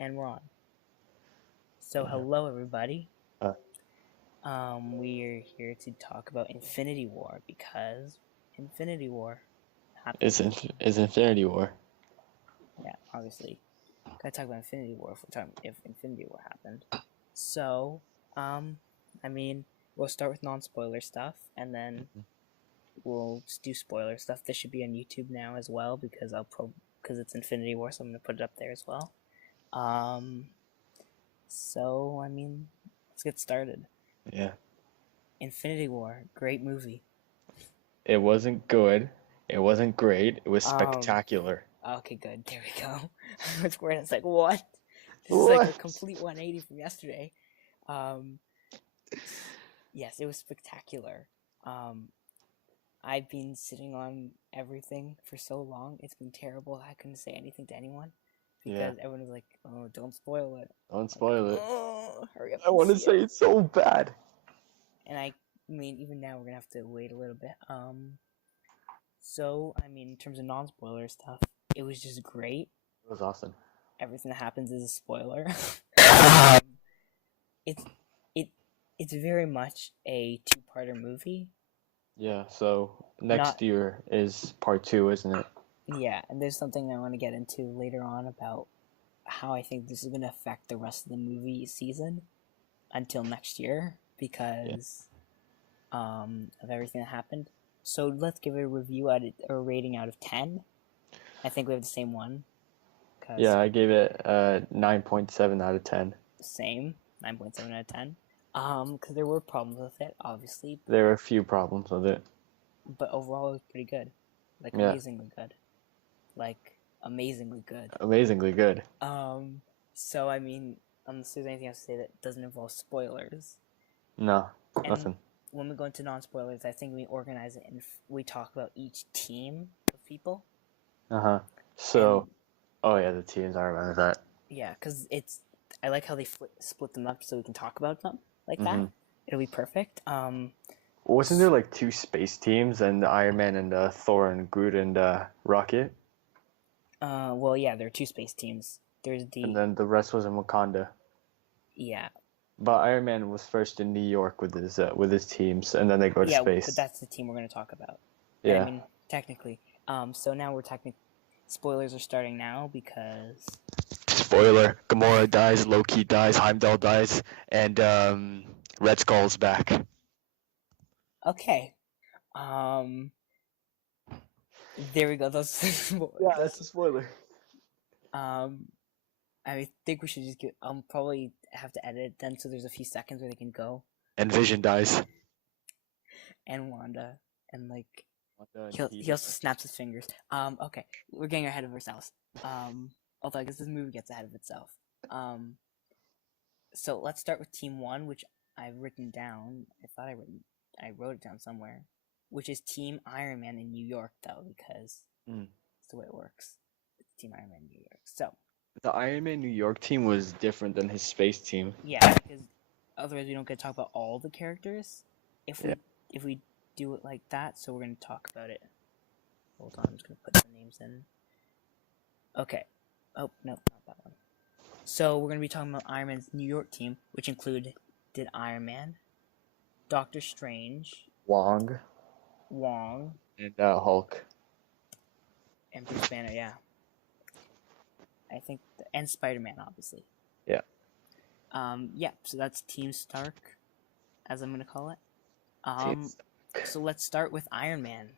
And we're on. So Yeah. hello everybody. Uh. We're here to talk about Infinity War because Infinity War happened. Is Infinity War. Yeah, obviously. Gotta talk about Infinity War if Infinity War happened. So, we'll start with non-spoiler stuff, and then we'll just do spoiler stuff. This should be on YouTube now as well because because it's Infinity War, so I'm gonna put it up there as well. Let's get started. Yeah. Infinity War, great movie. It wasn't good. It wasn't great. It was spectacular. Okay, good. There we go. I was worried. I was like, what? This is like a complete 180 from yesterday. Yes, it was spectacular. I've been sitting on everything for so long. It's been terrible. I couldn't say anything to anyone because everyone was like, "Oh, don't spoil it. Don't spoil it. Oh, hurry up!" I want to say it so bad. And even now we're gonna have to wait a little bit. In terms of non-spoiler stuff, it was just great. It was awesome. Everything that happens is a spoiler. It's very much a two-parter movie. Yeah, so next year is part 2, isn't it? Yeah, and there's something I want to get into later on about how I think this is going to affect the rest of the movie season until next year because of everything that happened. So let's give it a review a rating out of 10. I think we have the same one. Yeah, I gave it 9.7 out of 10. Same, 9.7 out of 10. Because there were problems with it, obviously. There were a few problems with it. But overall, it was pretty good. Amazingly good. Amazingly good. Amazingly good. Unless there's anything else to say that doesn't involve spoilers. No, nothing. When we go into non-spoilers, I think we organize it and we talk about each team of people. So, the teams, I remember that. Yeah, because I like how they split them up so we can talk about them like that. It'll be perfect. Wasn't there 2 space teams and Iron Man and Thor and Groot and Rocket? Well, yeah, there are 2 space teams. And then the rest was in Wakanda. Yeah. But Iron Man was first in New York with his teams, and then they go to space. But that's the team we're going to talk about. Yeah. Technically. So now spoilers are starting now because... Spoiler, Gamora dies, Loki dies, Heimdall dies, and Red Skull's back. Okay. There we go. That's a spoiler. I think we should just probably have to edit it then so there's a few seconds where they can go. And Vision dies. And Wanda. And he also snaps his fingers. Okay. We're getting ahead of ourselves. Although I guess this movie gets ahead of itself. So let's start with Team 1, which I've written down. I wrote it down somewhere. Which is Team Iron Man in New York, though, because it's the way it works. It's Team Iron Man in New York. So the Iron Man New York team was different than his space team. Yeah, because otherwise we don't get to talk about all the characters. If we do it like that, so we're going to talk about it. Hold on, I'm just going to put the names in. Okay. Oh, no, not that one. So we're going to be talking about Iron Man's New York team, which included Iron Man, Doctor Strange, Wong, and Hulk. And Bruce Banner, yeah. I think, and Spider-Man, obviously. Yeah. So that's Team Stark, as I'm going to call it. So let's start with Iron Man.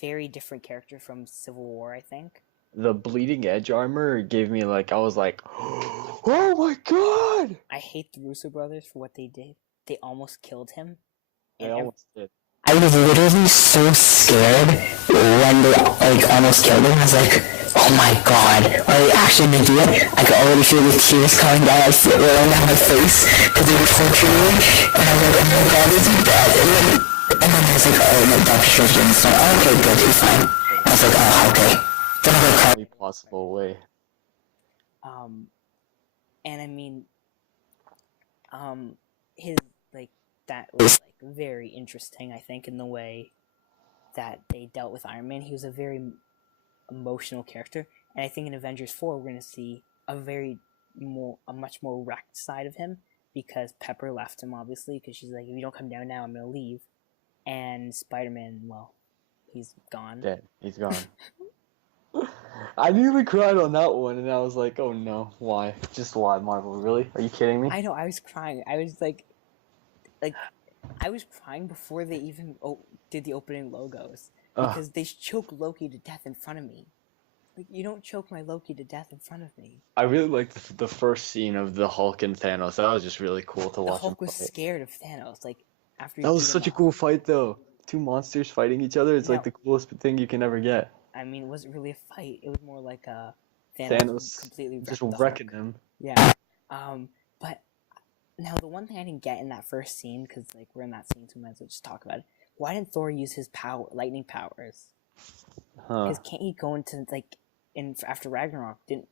Very different character from Civil War, I think. The bleeding edge armor gave me I was like, oh my god! I hate the Russo brothers for what they did. They almost killed him. They almost did. I was literally so scared when they almost killed him. I was like, oh my god, are they actually gonna do it? I could already feel the tears coming down, rolling down my face because they were torturing me. And I was like, oh my god, is he dead? And then I was like, oh no, Dr. Strange didn't start. Oh, okay, good, he's fine. I was like, oh, okay. Then I got Every possible way. His that was very interesting, I think, in the way that they dealt with Iron Man. He was a very emotional character, And I think in Avengers 4 we're going to see a much more wrecked side of him, because Pepper left him, obviously, because she's like, if you don't come down now, I'm going to leave. And Spider-Man, well, he's gone. Dead. He's gone. I nearly cried on that one, and I was like, oh no, why? Just why, Marvel? Really? Are you kidding me? I know, I was crying. I was like, I was crying before they even did the opening logos, because they choke Loki to death in front of me. Like, you don't choke my Loki to death in front of me. I really liked the first scene of the Hulk and Thanos. That was just really cool to watch. The Hulk was scared of Thanos, like, after he That was beat him such a up. cool fight, though. Two monsters fighting each other. It's Now- like the coolest thing you can ever get. I mean, it wasn't really a fight. It was more like Thanos completely just wrecked the wrecking Hulk. him. Yeah. But now the one thing I didn't get in that first scene, because like we're in that scene, so we might as well just talk about it. Why didn't Thor use his lightning powers? Huh. Because can't he go into after Ragnarok? Didn't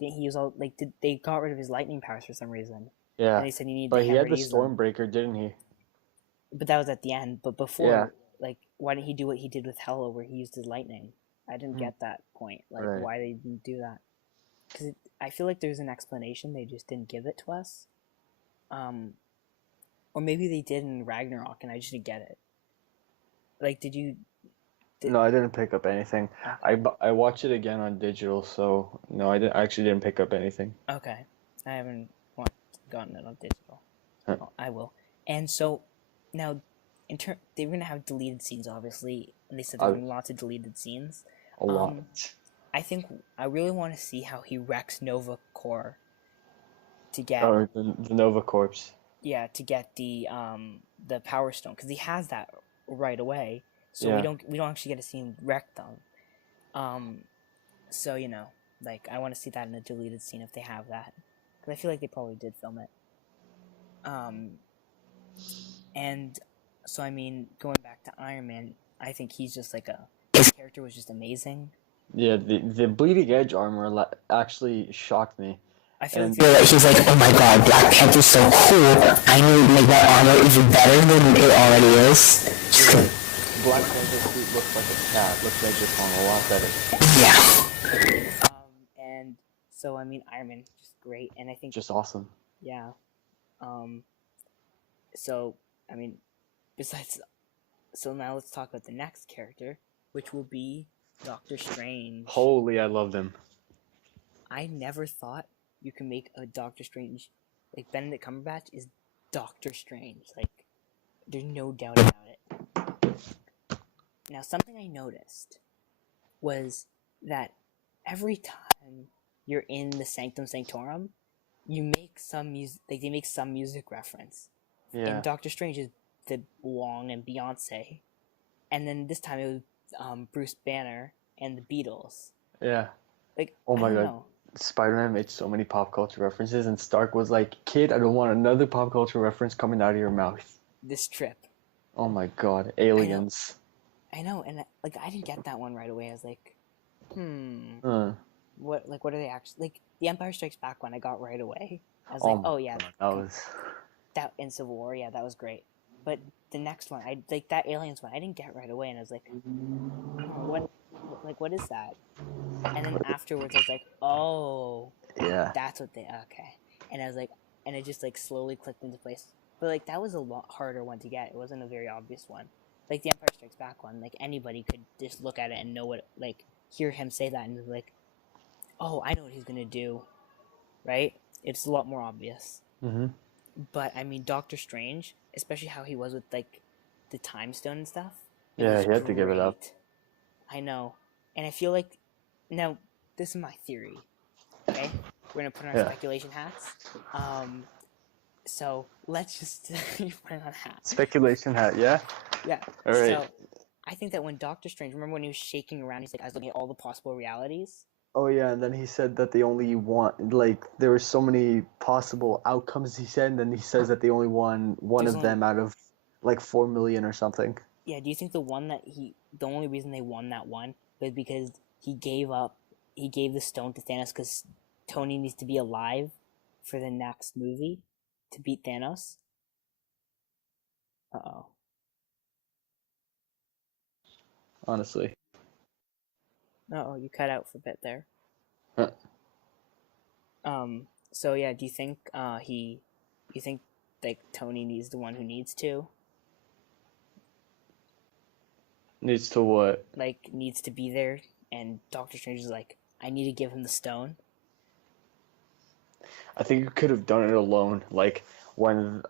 he use all did they got rid of his lightning powers for some reason? Yeah. And they said he needed But the he hammer had the to use them. Stormbreaker, didn't he? But that was at the end. But before, Yeah. why didn't he do what he did with Hela, where he used his lightning? I didn't get that point. Right. Why they didn't do that? Because I feel like there's an explanation. They just didn't give it to us. Or maybe they did in Ragnarok, and I just didn't get it. Like, did you? No, I didn't pick up anything. Okay. I watched it again on digital, so no, I actually didn't pick up anything. Okay, I haven't gotten it on digital. Huh. Oh, I will. And so now, they're gonna have deleted scenes, obviously, and they said there's gonna be lots of deleted scenes. A lot. I think I really want to see how he wrecks Nova Corps to get Or the Nova Corpse. to get the Power Stone, because he has that right away. So Yeah. we don't actually get to see him wreck them. So I want to see that in a deleted scene if they have that, because I feel like they probably did film it. And so I mean, going back to Iron Man, I think he's just his character was just amazing. Yeah, the Bleeding Edge armor actually shocked me. I feel And- like He's like, oh my god, Black Panther's so cool. I need to make my armor even better than it already is. Just 'cause- Black Panther suit looks like a cat. Looks like it's on a lot better. yeah. And so I mean, Iron Man just great, and I think Just awesome. yeah. So I mean, so now let's talk about the next character, which will be Doctor Strange. Holy, I loved him. I never thought you can make a Doctor Strange, like Benedict Cumberbatch is Doctor Strange. Like, there's no doubt about it. Now, something I noticed was that every time you're in the Sanctum Sanctorum, you make some music, they make some music reference. Yeah. And Doctor Strange is the Wong and Beyonce, and then this time it was Bruce Banner and the Beatles. Yeah. Like, Oh my I don't God. know. Spider-Man made so many pop culture references, and Stark was like, "Kid, I don't want another pop culture reference coming out of your mouth." This trip. Oh my God, aliens. I know, and I didn't get that one right away. I was like, what are they actually like? The Empire Strikes Back one I got right away. I was like, my oh yeah, God, that was. that in Civil War, yeah, that was great. But the next one, I like that aliens one, I didn't get right away, and I was like, oh, what is that? And then afterwards, I was like, oh, Yeah. that's what okay. And I was like, and it just slowly clicked into place. But that was a lot harder one to get. It wasn't a very obvious one. Like the Empire Strikes Back one, anybody could just look at it and know what, hear him say that and be like, oh, I know what he's gonna do, right? It's a lot more obvious. Mm-hmm. But I mean, Doctor Strange, especially how he was with the Time Stone and stuff. Yeah, was he had to give it up. great. I know, and I feel like now this is my theory. Okay, we're gonna put on our speculation hats. So let's just put on hats. Speculation hat, yeah? Yeah. All right. So I think that when Doctor Strange, remember when he was shaking around, he's like, I was looking at all the possible realities. Oh yeah, and then he said that they only want there were so many possible outcomes. He said, and then he says that they only won one There's of them out of 4 million or something. Yeah. Do you think the only reason they won that one was because he gave the stone to Thanos because Tony needs to be alive for the next movie to beat Thanos? Honestly. Oh, you cut out for a bit there. Huh. So yeah, do you think you think like Tony is the one who needs to Needs to what? needs to be there, and Doctor Strange is like, I need to give him the stone. I think you could have done it alone. Like when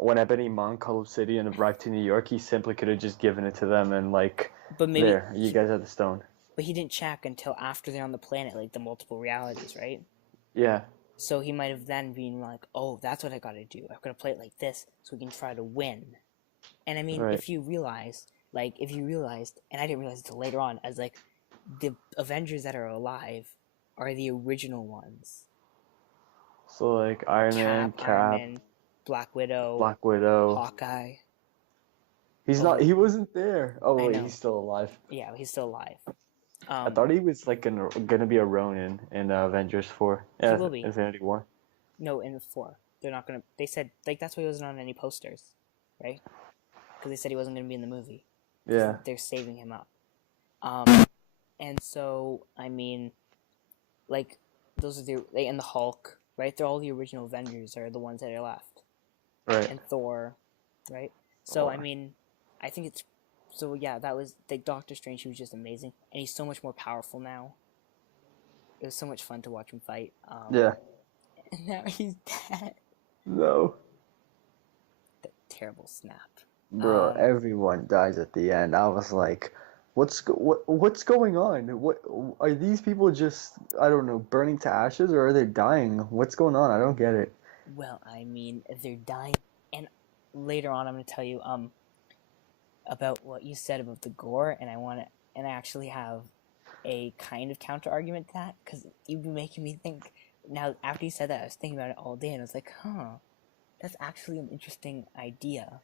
Ebony Maw called City and arrived to New York, he simply could have just given it to them and like, But maybe there, you guys have the stone. but he didn't check until after they're on the planet, like the multiple realities, right? Yeah. So he might have then been like, oh, that's what I gotta do. I'm gonna play it like this so we can try to win. And I mean, Right. if you realized, and I didn't realize until later on, as like the Avengers that are alive are the original ones. So like Iron Man, Cap, Iron Man, Black Widow, Black Widow. Hawkeye. He's Oh, not. He wasn't there. Oh I wait, know. he's still alive. Yeah, he's still alive. I thought he was like gonna be a Ronin in Avengers 4. Yeah, will be. Infinity War. No, in 4. They're not gonna. They said like that's why he wasn't on any posters, right? Because they said he wasn't gonna be in the movie. Yeah. They're saving him up. And so I mean, like those are and the Hulk, right? They're all the original Avengers are the ones that are left. Right. And Thor, right? So Thor. I mean, I think it's so yeah. That was the Doctor Strange. He was just amazing, and he's so much more powerful now. It was so much fun to watch him fight. Yeah. And now he's dead. No. That terrible snap. Bro, everyone dies at the end. I was like, what's going on? What are these people just, I don't know, burning to ashes, or are they dying? What's going on? I don't get it. Well, I mean, they're dying, and later on, I'm gonna tell you about what you said about the gore, and I actually have a kind of counter argument to that because you've been making me think. Now, after you said that, I was thinking about it all day, and I was like, huh, that's actually an interesting idea,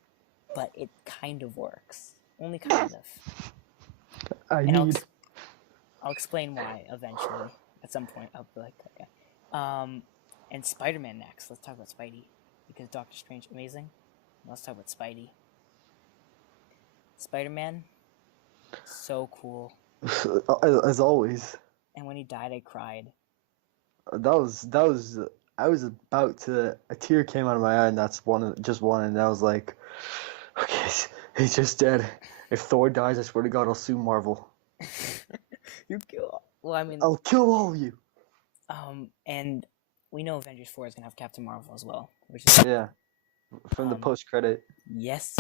but it kind of works, only kind of. I'll explain why eventually. At some point, I'll be like, okay. And Spider-Man next. Let's talk about Spidey because Doctor Strange amazing. Let's talk about Spidey. Spider-Man, so cool. As always. And when he died, I cried. That was I was about to, a tear came out of my eye, and that's just one, and I was like, okay, he's just dead. If Thor dies, I swear to God, I'll sue Marvel. You kill. Well, I mean, I'll kill all of you. And we know Avengers 4 is gonna have Captain Marvel as well, which is from the post credit. Yes,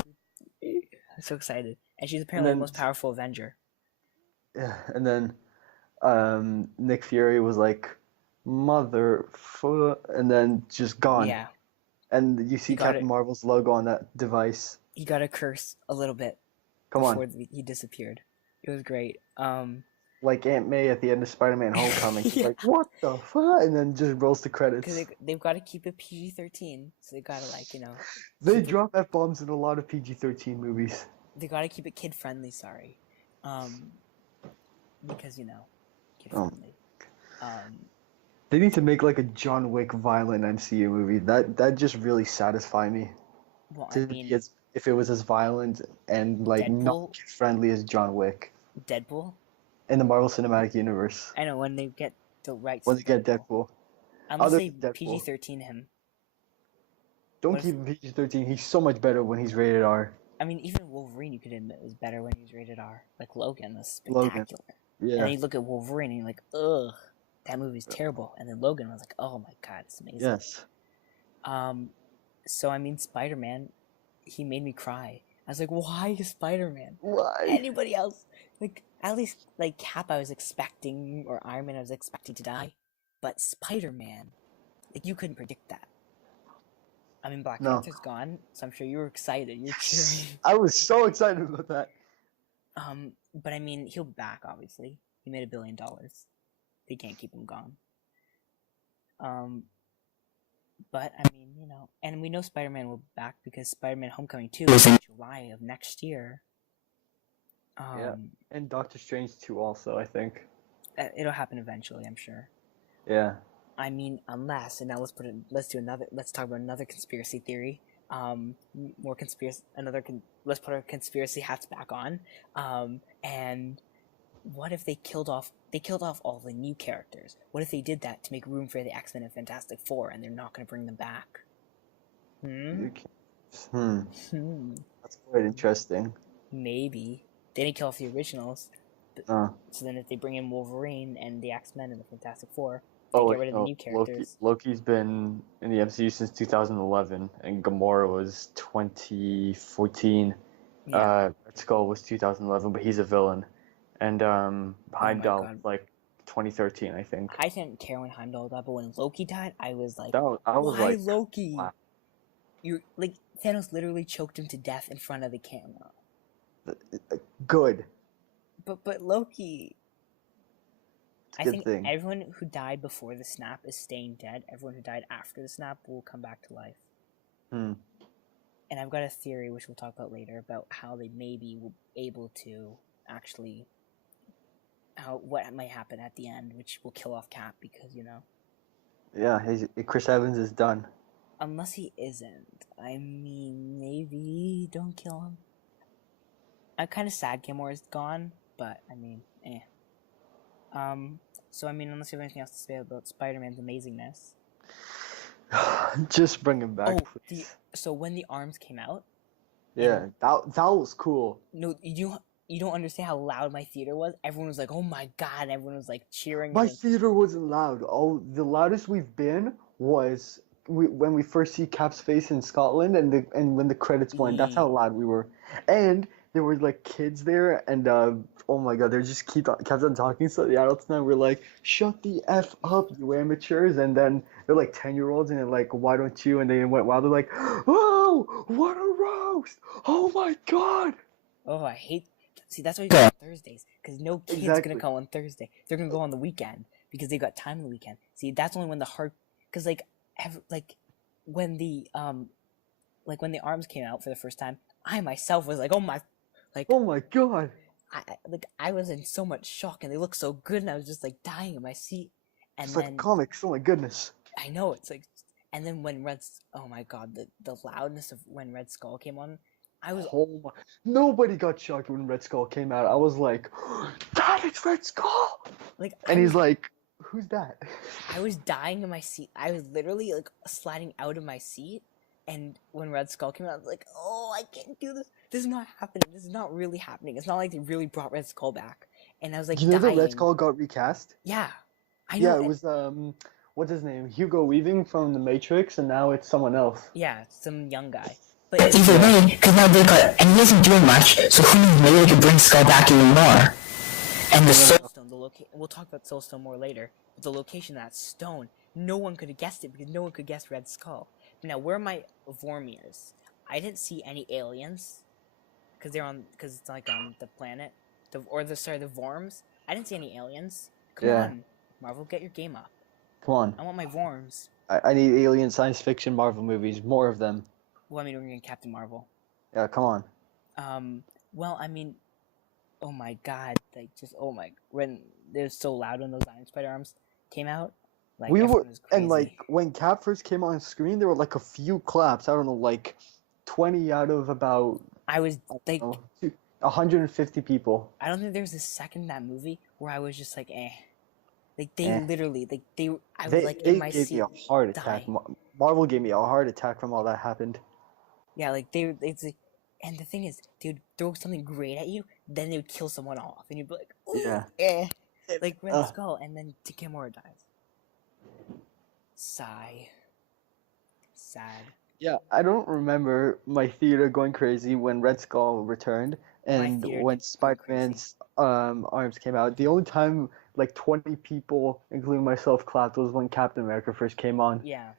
I'm so excited, and she's apparently the most powerful Avenger. Yeah, and then Nick Fury was like, motherfucker, and then just gone. Yeah. And you see Captain Marvel's logo on that device. He got a curse a little bit. Before he disappeared. It was great. Like Aunt May at the end of Spider-Man Homecoming. She's like, what the fuck? And then just rolls the credits. Because they've got to keep it PG-13. So they got to, like, you know... They drop F-bombs in a lot of PG-13 movies. They got to keep it kid-friendly, sorry. Because, you know, kid-friendly. They need to make, like, a John Wick violent MCU movie. That just really satisfied me. Well, I mean... If it was as violent and, like, Deadpool? not kid-friendly as John Wick. Deadpool? In the Marvel Cinematic Universe. I know, when they get the rights. When they get Deadpool. Unless they PG-13 him. Don't keep him PG-13. He's so much better when he's rated R. I mean, even Wolverine, you could admit, was better when he was rated R. Like, Logan was spectacular. Yeah. And then you look at Wolverine and you're like, ugh, that movie's terrible. And then Logan was like, oh my god, it's amazing. Yes. So, I mean, Spider-Man, he made me cry. I was like, why Spider-Man? Why? Anybody else? Like, at least, like, Cap I was expecting, or Iron Man I was expecting to die. But Spider-Man, like, you couldn't predict that. I mean, Black Panther's gone, so I'm sure you were excited. You're cheering. I was so excited about that. But I mean, he'll be back, obviously. He made $1 billion. They can't keep him gone. But, I mean, you know, and we know Spider-Man will be back because Spider-Man Homecoming 2 is in July of next year. Yeah, and Doctor Strange 2 also, I think. It'll happen eventually, I'm sure. Yeah. I mean, unless, and now let's talk about another conspiracy theory. Let's put our conspiracy hats back on. And what if they killed off all the new characters? What if they did that to make room for the X-Men and Fantastic Four, and they're not going to bring them back? That's quite interesting. Maybe they didn't kill off the originals. So then, if they bring in Wolverine and the X-Men and the Fantastic Four, they get rid of the new characters. Loki's been in the MCU since 2011, and Gamora was 2014. Yeah. Red Skull was 2011, but he's a villain. And Heimdall, God. like 2013, I think. I didn't care when Heimdall died, but when Loki died, I was like, I was why like, Loki? wow. You like Thanos literally choked him to death in front of the camera. Good. But Loki. It's a I good think thing. everyone who died before the snap is staying dead. Everyone who died after the snap will come back to life. And I've got a theory, which we'll talk about later, about how they maybe will be able to actually, what might happen at the end, which will kill off Cap, because, you know. Yeah, Chris Evans is done. Unless he isn't. I mean, maybe don't kill him. I'm kind of sad Gilmore's gone, but, I mean, So, I mean, unless you have anything else to say about Spider-Man's amazingness. Just bring him back, please. So when the arms came out... Yeah, that was cool. No, you don't understand how loud my theater was. Everyone was like, oh my god, everyone was like cheering. My theater wasn't loud. The loudest we've been was when we first see Cap's face in Scotland, and when the credits went. That's how loud we were. And there were like kids there, and oh my god, they just kept on talking. So the adults now were like, "Shut the f up, you amateurs!" And then they're like 10-year-olds, and they're like, "Why don't you?" And they went wild. They're like, "Oh, what a roast! Oh my god!" Oh, I hate. See, that's why you go on Thursdays, because no kid's gonna come on Thursday. They're gonna go on the weekend because they got time on the weekend. See, that's only when the hard, because when the arms came out for the first time, I myself was like, oh my god. I was in so much shock, and they looked so good, and I was just like dying in my seat. And it's then, like comics. Oh my goodness. I know, it's like, and then when oh my god, the loudness of when Red Skull came on, I was. Oh my! Nobody got shocked when Red Skull came out. I was like, "Dad, it's Red Skull!" And he's like, "Who's that?" I was dying in my seat. I was literally like sliding out of my seat. And when Red Skull came out, I was like, oh, I can't do this. This is not happening. This is not really happening. It's not like they really brought Red Skull back. And I was like, you know that Red Skull got recast? Yeah. I know. Yeah, it was, what's his name? Hugo Weaving from The Matrix, and now it's someone else. Yeah, some young guy. But either way, because now they got, and he isn't doing much, so who knows, maybe they could bring Skull back even more. And the Soulstone, we'll talk about Soulstone more later. But the location of that stone, no one could have guessed it, because no one could guess Red Skull. Now, where are my Vormirs? I didn't see any aliens, because it's like on the planet, the Vorms. I didn't see any aliens. Come on, Marvel, get your game up. Come on. I want my Vorms. I need alien science fiction Marvel movies, more of them. Well, I mean, we're getting Captain Marvel. Yeah, come on. Well, I mean, oh my god, when they were so loud when those Iron Spider arms came out. Like, we were, was crazy. and like when Cap first came on screen, there were like a few claps. I don't know, like 20 out of about. I was like 150 people. I don't think there was a second in that movie where I was just like, eh. Like they literally, like I was like in my seat. They gave me a heart attack. Marvel gave me a heart attack from all that happened. Yeah, like it's like, and the thing is, they would throw something great at you, then they would kill someone off, and you'd be like, ooh, yeah, like Red Skull, and then Gamora dies. Sigh. Sad. Yeah, I don't remember my theater going crazy when Red Skull returned and when Spider-Man's arms came out. The only time like 20 people, including myself, clapped was when Captain America first came on. Yeah.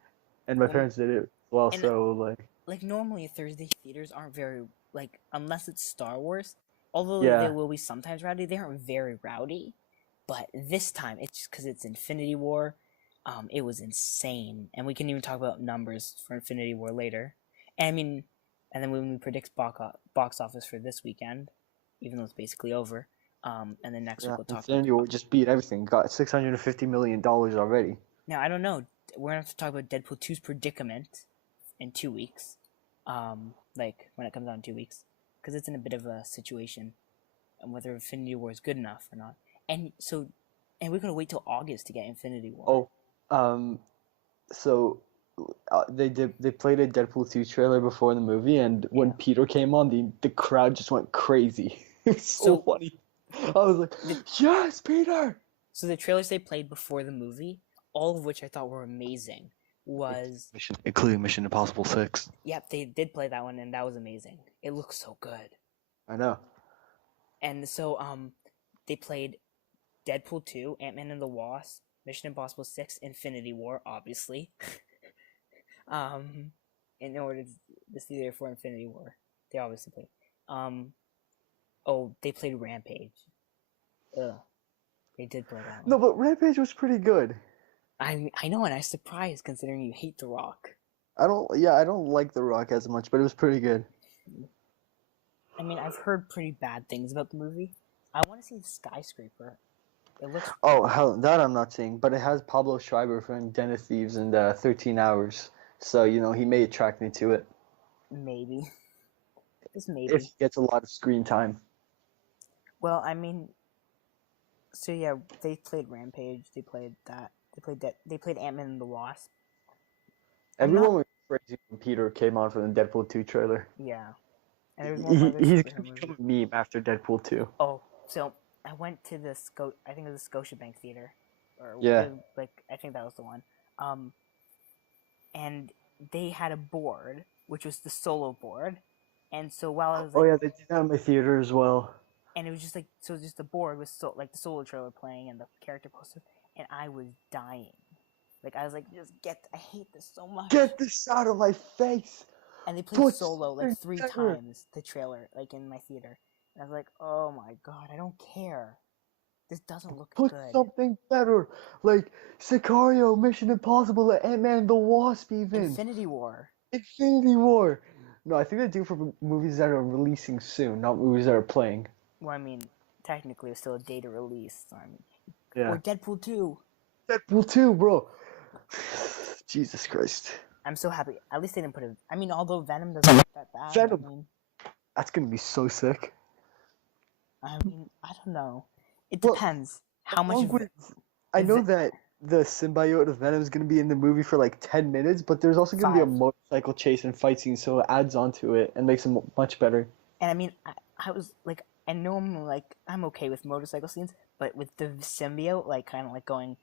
And my parents did it as well, so like normally Thursday theaters aren't very like unless it's Star Wars, although they will be sometimes rowdy, they aren't very rowdy. But this time it's just because it's Infinity War. It was insane, and we can even talk about numbers for Infinity War later. And I mean, and then when we predict box office for this weekend, even though it's basically over, and then next week we'll talk. Infinity War just beat everything. Got $650 million already. Now I don't know. We're gonna have to talk about Deadpool 2's predicament in 2 weeks, like when it comes out in 2 weeks, because it's in a bit of a situation. and whether Infinity War is good enough or not. And we're gonna wait till August to get Infinity War. So they played a Deadpool 2 trailer before the movie, and when Peter came on, the crowd just went crazy. It's so funny. I was like, yes, Peter! So the trailers they played before the movie, all of which I thought were amazing, was... Including Mission Impossible 6. Yep, they did play that one, and that was amazing. It looks so good. I know. And so, they played Deadpool 2, Ant-Man and the Wasp, Mission Impossible 6, Infinity War, obviously. In order to see there for Infinity War. They obviously played. They played Rampage. Ugh. They did play that one. No, but Rampage was pretty good. I know, and I'm surprised considering you hate The Rock. I don't like The Rock as much, but it was pretty good. I mean, I've heard pretty bad things about the movie. I want to see the Skyscraper. It looks... Oh, hell, that I'm not seeing, but it has Pablo Schreiber from Den of Thieves and 13 Hours. So, he may attract me to it. Maybe. Just maybe. If he gets a lot of screen time. Well, I mean... So, yeah, they played Rampage. They played that. They played Ant-Man and the Wasp. Everyone was crazy when Peter came on for the Deadpool 2 trailer. Yeah. And there was one other He's superhero going to become movie. a meme after Deadpool 2. Oh, so I went to the I think it was the Scotiabank Theater. Yeah. I think that was the one. And they had a board, which was the solo board. And so while I was Oh, yeah, they did that in my theater as well. And it was just just the board with the solo trailer playing and the character poster, and I was dying. I was like, I hate this so much. Get this out of my face! And they played solo 3 times, the trailer, in my theater. And I was like, oh my god, I don't care. This doesn't look good. Put something better, like Sicario, Mission Impossible, Ant-Man, the Wasp even. Infinity War. No, I think they do for movies that are releasing soon, not movies that are playing. Well, I mean, technically it's still a data release. So Yeah. Or Deadpool 2. Deadpool 2, bro. Jesus Christ. I'm so happy. At least they didn't put it. I mean, although Venom doesn't look that bad. Venom. That's gonna be so sick. I don't know. It depends how much. I know that the symbiote of Venom is gonna be in the movie for 10 minutes, but there's also gonna be a motorcycle chase and fight scene, so it adds on to it and makes it much better. And I mean, I was I know I'm okay with motorcycle scenes, but with the symbiote, kind of going,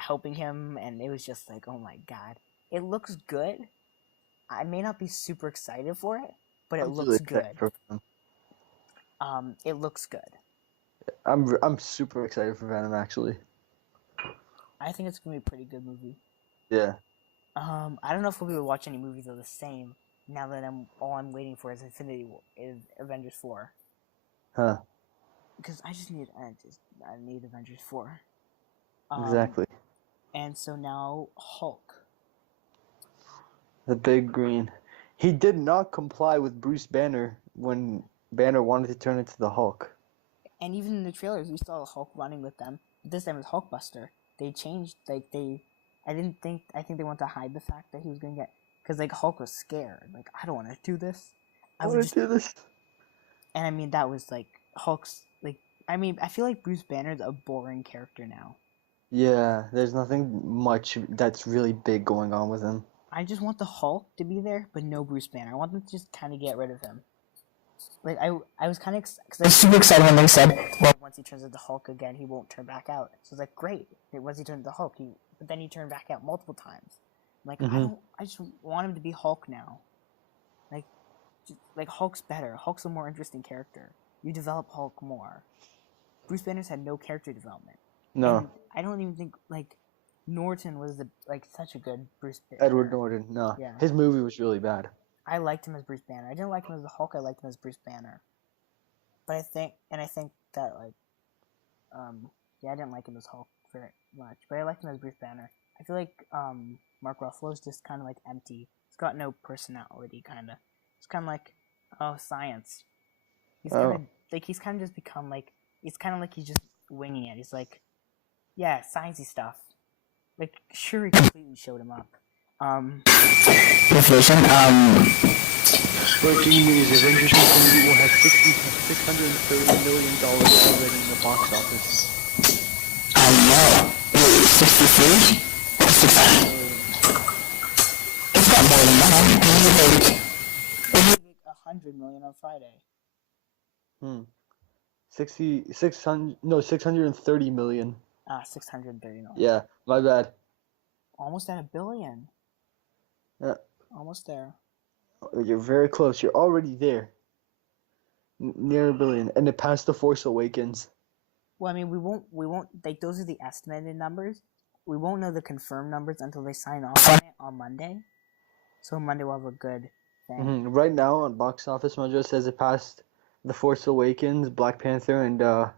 helping him, and it was just oh my god. It looks good. I may not be super excited for it, but it looks good. It looks good. I'm super excited for Venom, actually. I think it's gonna be a pretty good movie. Yeah. I don't know if we'll be able to watch any movies of the same now that all I'm waiting for is Avengers 4. Huh. Because I need Avengers 4. Exactly. And so now Hulk. The big green. He did not comply with Bruce Banner when Banner wanted to turn into the Hulk. And even in the trailers, we saw Hulk running with them. This time it's Hulkbuster. They changed, I think they want to hide the fact that he was going to get, because Hulk was scared. I don't want to do this. I want to do this. And I mean, that was Hulk's, I feel like Bruce Banner's a boring character now. Yeah, there's nothing much that's really big going on with him. I just want the Hulk to be there, but no Bruce Banner. I want them to just kind of get rid of him. I was kind of excited. I was super excited when they said, well, once he turns into Hulk again, he won't turn back out. So it's great. Once he turns into Hulk, but then he turned back out multiple times. I just want him to be Hulk now. Hulk's better. Hulk's a more interesting character. You develop Hulk more. Bruce Banner's had no character development. No. And I don't even think, Norton was such a good Bruce Banner. Edward Norton, no. Yeah. His movie was really bad. I liked him as Bruce Banner. I didn't like him as the Hulk. I liked him as Bruce Banner. But I think that I didn't like him as Hulk very much. But I liked him as Bruce Banner. I feel like Mark Ruffalo's just kind of empty. He's got no personality, kind of. It's kind of science. He's kind of he's kind of just become it's kind of he's just winging it. He's yeah, sciencey stuff. Shuri completely showed him up. Inflation. Breaking news: Avengers Infinity War has $630 million already in the box office. I know. Wait, 63? Or 600? It's got more than that. It made like 100 million on Friday. 630 million. 630 million. Yeah, my bad. Almost at $1 billion. Yeah. Almost there. You're very close. You're already there. Near $1 billion. And it passed The Force Awakens. Well, I mean, we won't, like, those are the estimated numbers. We won't know the confirmed numbers until they sign off on it on Monday. So Monday we'll have a good thing. Right now on Box Office Mojo says it passed The Force Awakens, Black Panther, and The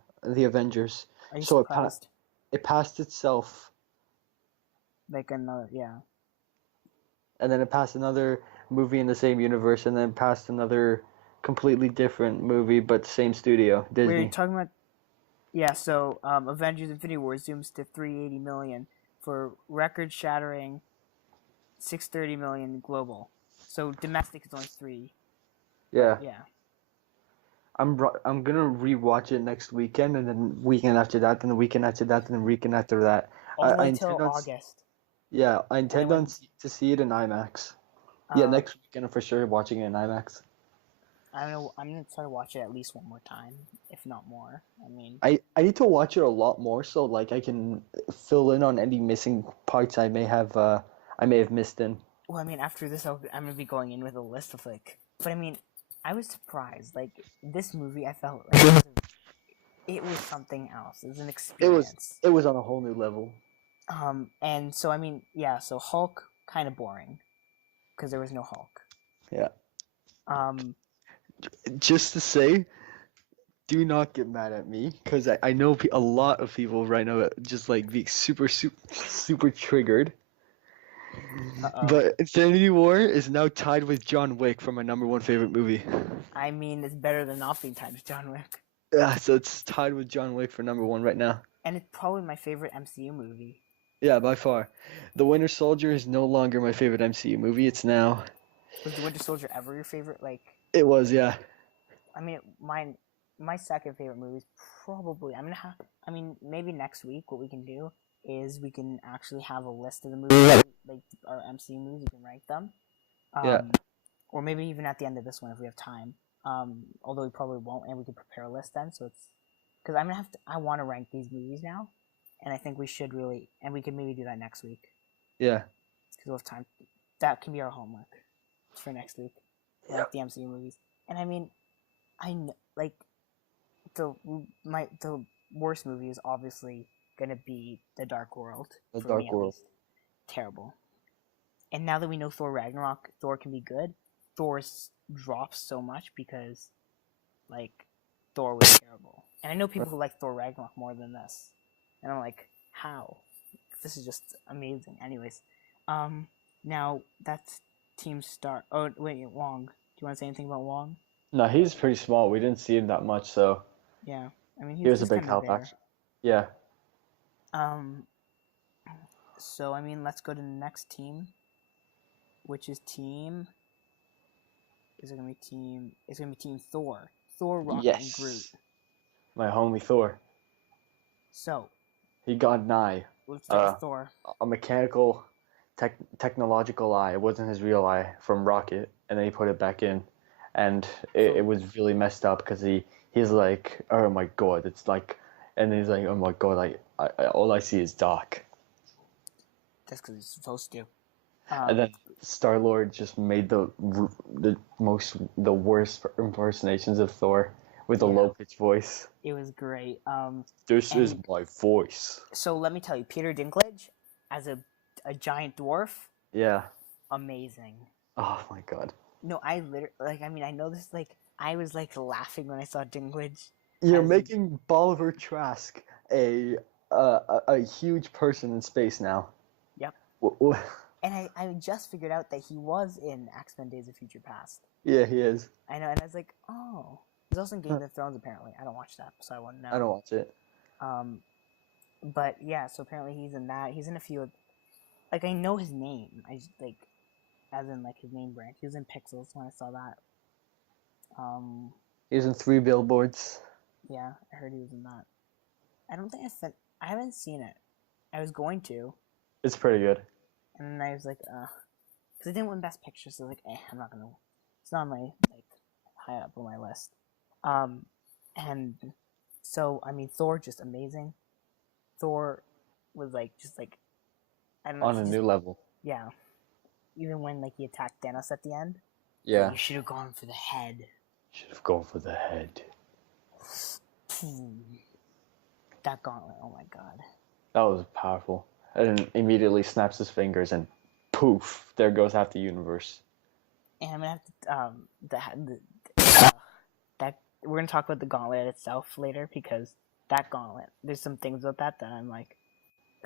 Avengers. Are you So surprised? it passed itself. Like another, yeah. And then it passed another movie in the same universe, and then passed another completely different movie, but same studio, Disney. We're talking about, yeah, so Avengers Infinity War zooms to 380 million for record-shattering 630 million global. So domestic is only 3. Yeah. Yeah. I'm gonna rewatch it next weekend, and then weekend after that, then the weekend after that, then the weekend after that. All the way intend till on August. Yeah, I intend when- on to see it in IMAX. Yeah, next weekend for sure, watching it in IMAX. I don't know. I'm gonna try to watch it at least one more time, if not more. I mean, I need to watch it a lot more so like I can fill in on any missing parts I may have missed in. well, I mean, after this, I'm gonna be going in with a list of like. But I mean, I was surprised. Like this movie, I felt like it was something else. It was an experience. It was on a whole new level. And so I mean, yeah. So Hulk, kind of boring, because there was no Hulk. Yeah. Just to say, do not get mad at me, because I know a lot of people right now just like being super triggered. But Infinity War is now tied with John Wick for my #1 favorite movie. I mean, it's better than nothing times John Wick. Yeah, so it's tied with John Wick for #1 right now. And it's probably my favorite MCU movie. Yeah, by far. The Winter Soldier is no longer my favorite MCU movie. It's now. Was The Winter Soldier ever your favorite? Like, It was, yeah. I mean, my second favorite movie is probably. I mean, maybe next week what we can do is we can actually have a list of the movies, like our MCU movies. We can rank them. Yeah. Or maybe even at the end of this one if we have time. Although we probably won't, and we can prepare a list then. So it's because I'm gonna have to. I want to rank these movies now, and I think we should really, and we can maybe do that next week. Yeah. Because we'll have time. That can be our homework for next week. Like the MCU movies, and I mean, I know, like the worst movie is obviously gonna be The Dark World. The for Dark me, at World. least. Terrible. And now that we know Thor Ragnarok, Thor can be good. Thor drops so much because, like, Thor was terrible. And I know people who like Thor Ragnarok more than this, and I'm like, how? This is just amazing. Anyways, now that's Team Star. Oh wait, Wong. Do you want to say anything about Wong? No, he's pretty small. We didn't see him that much, so. Yeah, I mean He was a big kinda help, there. actually. Yeah. So I mean, let's go to the next team, which is team. Is it gonna be team? It's gonna be Team Thor. Thor, Rocket, and Groot. My homie Thor. So He got an eye. let's start with Thor. A mechanical, technological eye. It wasn't his real eye from Rocket, and then he put it back in, and it was really messed up because he's like, oh my god, it's like, and he's like, oh my god, I all I see is dark. That's because he's supposed to. And then Star-Lord just made the worst impersonations of Thor with a low-pitched voice. It was great. This and- is my voice. So let me tell you, Peter Dinklage as a giant dwarf, Yeah. amazing. Oh my god. No, I literally like. I mean, I know this. Like, I was like laughing when I saw Dinklage. You're as a- making Bolivar Trask a huge person in space now. Yep. Wh- And I just figured out that he was in X-Men: Days of Future Past. Yeah, he is. I know, and I was like, oh. He's also in Game of Thrones, apparently. I don't watch that, so I wouldn't know. I don't watch it. But yeah, so apparently he's in that. He's in a few. Like, I know his name. I just, like, as in like his name brand. He was in Pixels when I saw that. He was in 3 Billboards. Yeah, I heard he was in that. I don't think I haven't seen it. I was going to, It's pretty good. and then I was like, because it didn't win Best Picture, so I was like, I'm not gonna. It's not on my like high up on my list. And so I mean, Thor just amazing. Thor was like just like I don't know. On a new level. Yeah. Even when like he attacked Thanos at the end. Yeah. You should have gone for the head. Should have gone for the head. That gauntlet, oh my god. That was powerful. And then immediately snaps his fingers and poof, there goes half the universe. And I'm gonna have to that we're gonna talk about the gauntlet itself later because that gauntlet, there's some things about that I'm like.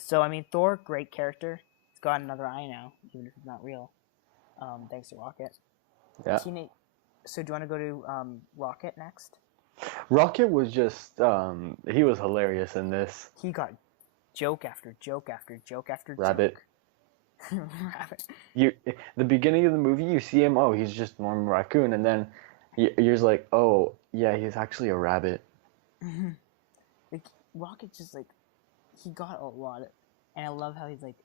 So I mean, Thor, great character. He's got another eye now, even if it's not real. Thanks to Rocket. Yeah. So do you want to go to Rocket next? Rocket was just he was hilarious in this. He got joke after joke after joke after Rabbit. joke. Rabbit. The beginning of the movie, you see him, oh, he's just a normal raccoon, and then you're just like, oh, yeah, he's actually a rabbit. Like Rocket just like he got a lot of, and I love how he's like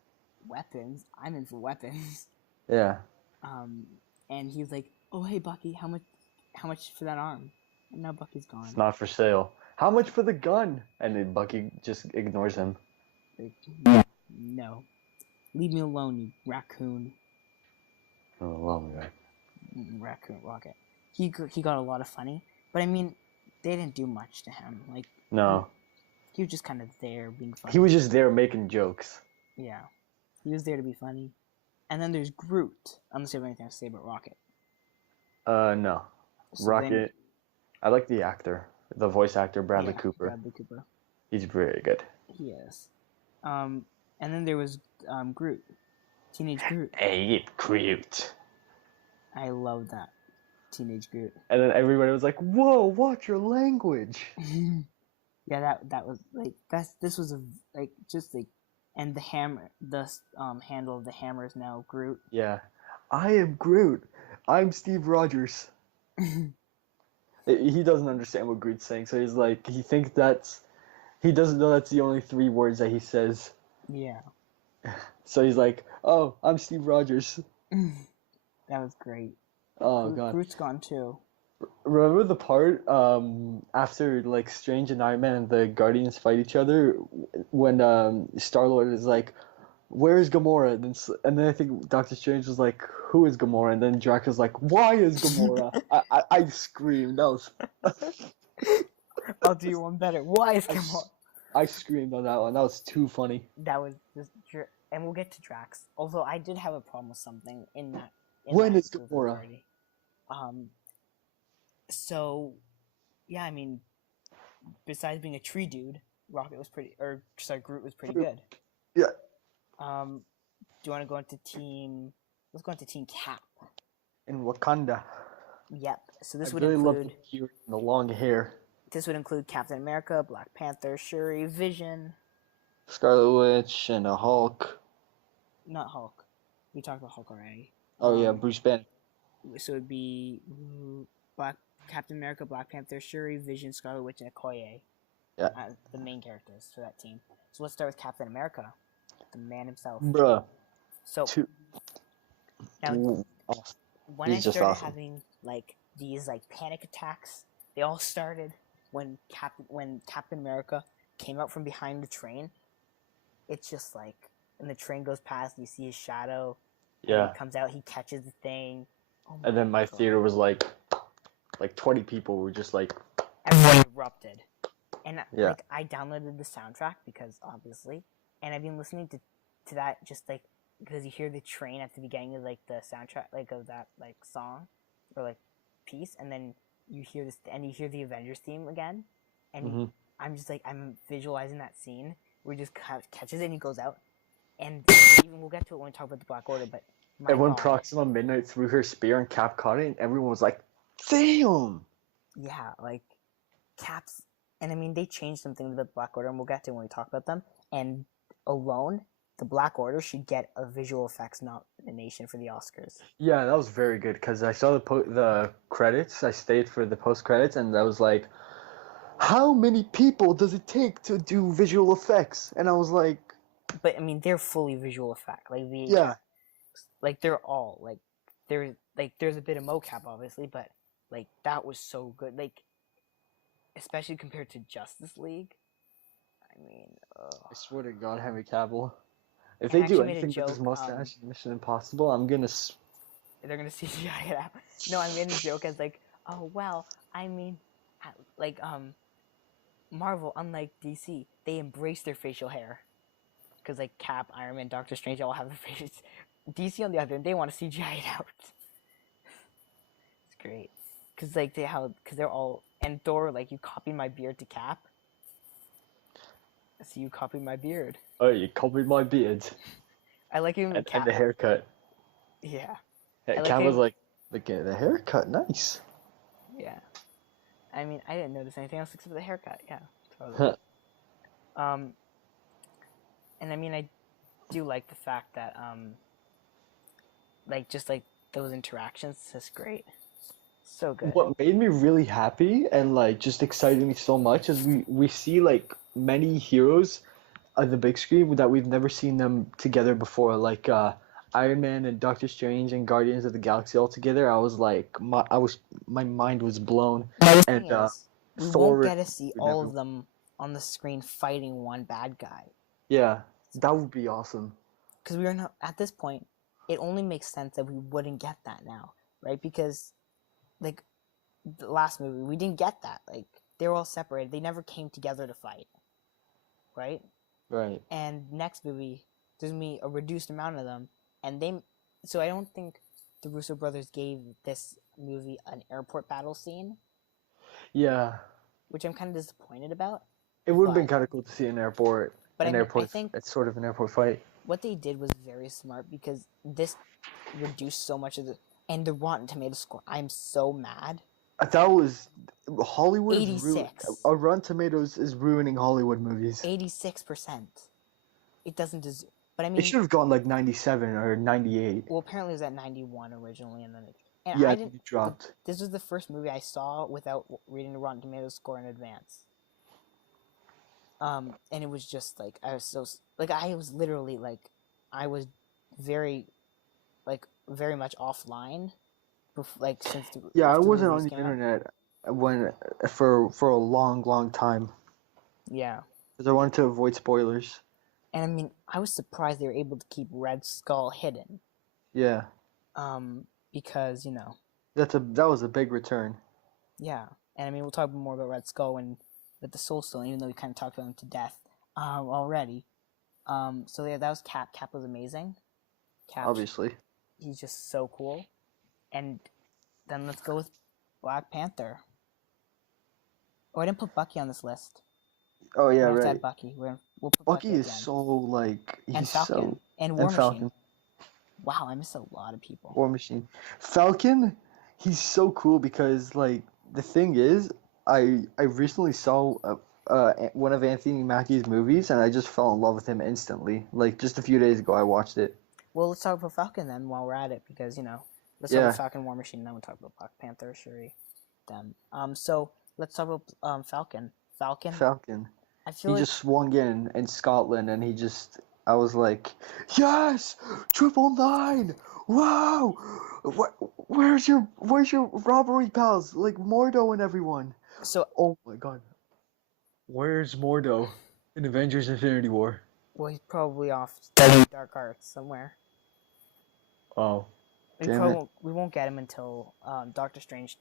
weapons. I'm in for weapons. Yeah. And he's like, oh hey Bucky, how much for that arm? And now Bucky's gone. It's not for sale. How much for the gun? And then Bucky just ignores him. Like, no. Leave me alone, you raccoon. Oh, long guy. Raccoon Rocket. He got a lot of funny, but I mean, they didn't do much to him. Like No. he was just kind of there being funny. He was just there making jokes. Yeah, he was there to be funny. And then there's Groot. Unless you have anything to say about Rocket. No. So Rocket. I like the actor, the voice actor, Bradley Cooper. Bradley Cooper. He's very good. He is. And then there was Groot. Teenage Groot. Hey, Groot. I love that. Teenage Groot. And then everybody was like, whoa, watch your language. Yeah, that was like this was a like just like, and the hammer, the handle of the hammer is now Groot. Yeah. I am Groot. I'm Steve Rogers. He doesn't understand what Groot's saying, so he's like, he doesn't know that's the only 3 words that he says. Yeah. So he's like, oh, I'm Steve Rogers. That was great. Oh, God. Groot's gone too. Remember the part after like Strange and Iron Man and the Guardians fight each other when Star-Lord is like, where's Gamora? And then I think Doctor Strange was like, who is Gamora? And then Drax was like, why is Gamora? I screamed. That was I'll do you one better. Why is Gamora? I screamed on that one. That was too funny. That was just, and we'll get to Drax. Although I did have a problem with something in that. When is movie Gamora? already. So, yeah, I mean, besides being a tree dude, Groot was pretty good. Yeah. Do you want to go into team? Let's go into Team Cap. In Wakanda. Yep. So this I would really love include the long hair. This would include Captain America, Black Panther, Shuri, Vision. Scarlet Witch and a Hulk. Not Hulk. We talked about Hulk already. Oh yeah, Bruce Banner. So it'd be Captain America, Black Panther, Shuri, Vision, Scarlet Witch, and Okoye. Yeah. The main characters for that team. So let's start with Captain America, the man himself. Bruh. So now, when I started having like these like panic attacks, they all started when Captain America came out from behind the train. It's just like, and the train goes past, you see his shadow. Yeah. He comes out, he catches the thing. Oh and then my theater was like 20 people were just like. Everyone erupted. And yeah. like I downloaded the soundtrack because obviously, and I've been listening to that just like because you hear the train at the beginning of like the soundtrack like of that like song or like piece, and then you hear this and you hear the Avengers theme again, and I'm just like I'm visualizing that scene where he just catches it and he goes out, and even we'll get to it when we talk about the Black Order, but and when Proxima Midnight threw her spear and Cap caught it, and everyone was like, "Damn!" Yeah, like Cap's. And I mean, they changed some things about the Black Order, and we'll get to when we talk about them. And Alon the Black Order should get a visual effects nomination for the Oscars. Yeah, that was very good because I saw the credits. I stayed for the post credits, and I was like, "How many people does it take to do visual effects?" And I was like, But I mean, they're fully visual effect. Like "Yeah, like they're all like there's a bit of mocap obviously, but like that was so good. Like especially compared to Justice League. I mean, I swear to God, Henry Cavill. If And they do actually made a anything with his joke, mustache in Mission Impossible, I'm gonna. they're gonna CGI it out. No, I made a joke as like, oh well, I mean, like Marvel, unlike DC, they embrace their facial hair, because like Cap, Iron Man, Doctor Strange all have the faces. DC on the other hand, they want to CGI it out. It's great, because like they're all, and Thor, like, you copied my beard to Cap. So you copied my beard. Oh, you copied my beard. I like him. And the haircut. Yeah. Cap was like, look at the haircut, nice. Yeah. I mean, I didn't notice anything else except the haircut. Yeah, totally. And I mean, I do like the fact that like just like those interactions, it's great. So good. What made me really happy and like just excited me so much is we see like many heroes on the big screen that we've never seen them together before, like Iron Man and Doctor Strange and Guardians of the Galaxy all together. I was like, my mind was blown. And we Thor won't get to see all of them on the screen fighting one bad guy. Yeah, that would be awesome. Because we are not at this point. It only makes sense that we wouldn't get that now, right? Because like the last movie, we didn't get that. Like they were all separated. They never came together to fight, right? Right. And next movie, there's gonna be a reduced amount of them, and so I don't think the Russo brothers gave this movie an airport battle scene. Yeah. Which I'm kind of disappointed about. It would have been kind of cool to see an airport. But I think it's sort of an airport fight. What they did was very smart because this reduced so much of the Rotten Tomatoes score. I'm so mad. That was Hollywood. 86. Rotten Tomatoes is ruining Hollywood movies. 86%. It doesn't deserve. But I mean, it should have gone like 97 or 98. Well, apparently it was at 91 originally, and then it dropped. This was the first movie I saw without reading the Rotten Tomatoes score in advance. And it was just like I was literally like I was very much offline, since the I wasn't on the internet for a long time. Yeah, because I wanted to avoid spoilers. And I mean, I was surprised they were able to keep Red Skull hidden. Yeah. Because that was a big return. Yeah, and I mean we'll talk more about Red Skull with the Soul Stone, even though we kind of talked about him to death already. So yeah, that was Cap. Cap was amazing. Cap, obviously, he's just so cool. And then let's go with Black Panther. Oh, I didn't put Bucky on this list. Oh yeah, right. Add Bucky. We'll put Bucky is so like and Falcon and War Machine. Wow, I miss a lot of people. War Machine, Falcon, he's so cool because like the thing is, I recently saw one of Anthony Mackie's movies and I just fell in love with him instantly. Like just a few days ago, I watched it. Well, let's talk about Falcon then while we're at it because let's talk about Falcon, War Machine, and then we'll talk about Black Panther, Shuri, them. So let's talk about Falcon. Falcon. I feel he just swung in Scotland and I was like, yes, 999. Wow, where's your robbery pals like Mordo and everyone? So oh my god, where's Mordo in Avengers: Infinity War? Well, he's probably off studying dark arts somewhere. Oh, we won't get him until Doctor Strange.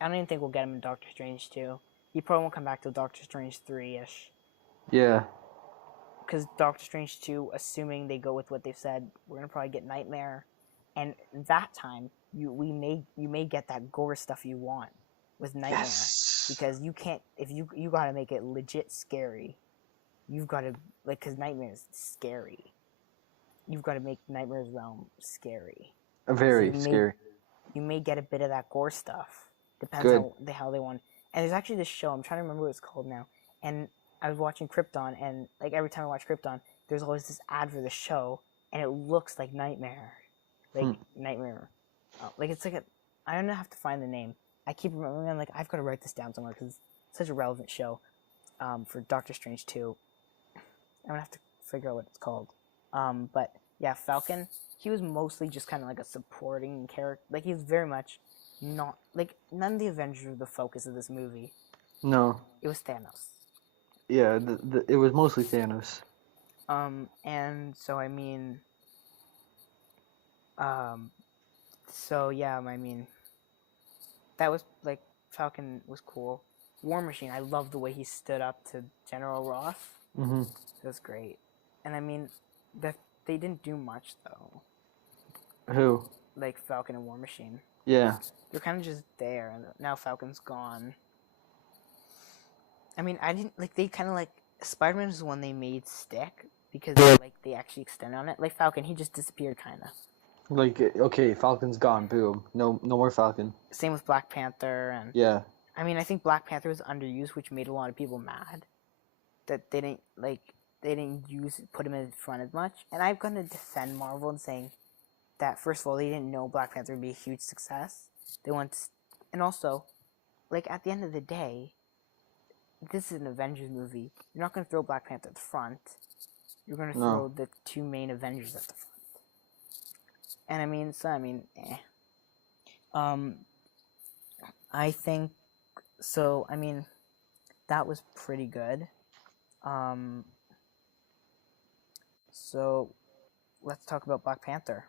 I don't even think we'll get him in Doctor Strange 2. He probably won't come back till Doctor Strange 3-ish. Yeah. Because Doctor Strange 2, assuming they go with what they've said, we're gonna probably get Nightmare, and that time you may get that gore stuff you want with Nightmare, because you can't if you gotta make it legit scary. You've got to because Nightmare is scary. You've got to make Nightmare's realm scary. Very scary. You may get a bit of that gore stuff. Depends on how they want. And there's actually this show. I'm trying to remember what it's called now. And I was watching Krypton, and like every time I watch Krypton, there's always this ad for the show, and it looks like Nightmare, like Nightmare, like it's like I don't know, have to find the name. I keep remembering, I'm like, I've got to write this down somewhere because it's such a relevant show, for Doctor Strange 2. I'm gonna have to figure out what it's called. But yeah, Falcon, he was mostly just kind of like a supporting character. Like, he's very much not, like, none of the Avengers were the focus of this movie. No. It was Thanos. Yeah, it was mostly Thanos. And so, I mean, so yeah, I mean, that was, like, Falcon was cool. War Machine, I love the way he stood up to General Ross. Mm-hmm. It was great. And I mean, they didn't do much, though. Who? Like Falcon and War Machine. Yeah. They're kind of just there, and now Falcon's gone. I mean, I didn't, like, they kind of, like, Spider-Man was the one they made stick, because, like, they actually extended on it. Like, Falcon, he just disappeared, kind of. Like, okay, Falcon's gone, boom. No more Falcon. Same with Black Panther, and... Yeah. I mean, I think Black Panther was underused, which made a lot of people mad. That they didn't, like, put him in front as much. And I'm going to defend Marvel in saying that, first of all, they didn't know Black Panther would be a huge success. They want to, and also, like, at the end of the day, this is an Avengers movie. You're not going to throw Black Panther at the front. You're going to throw the two main Avengers at the front. And I mean, I think, so, I mean, that was pretty good. So, let's talk about Black Panther.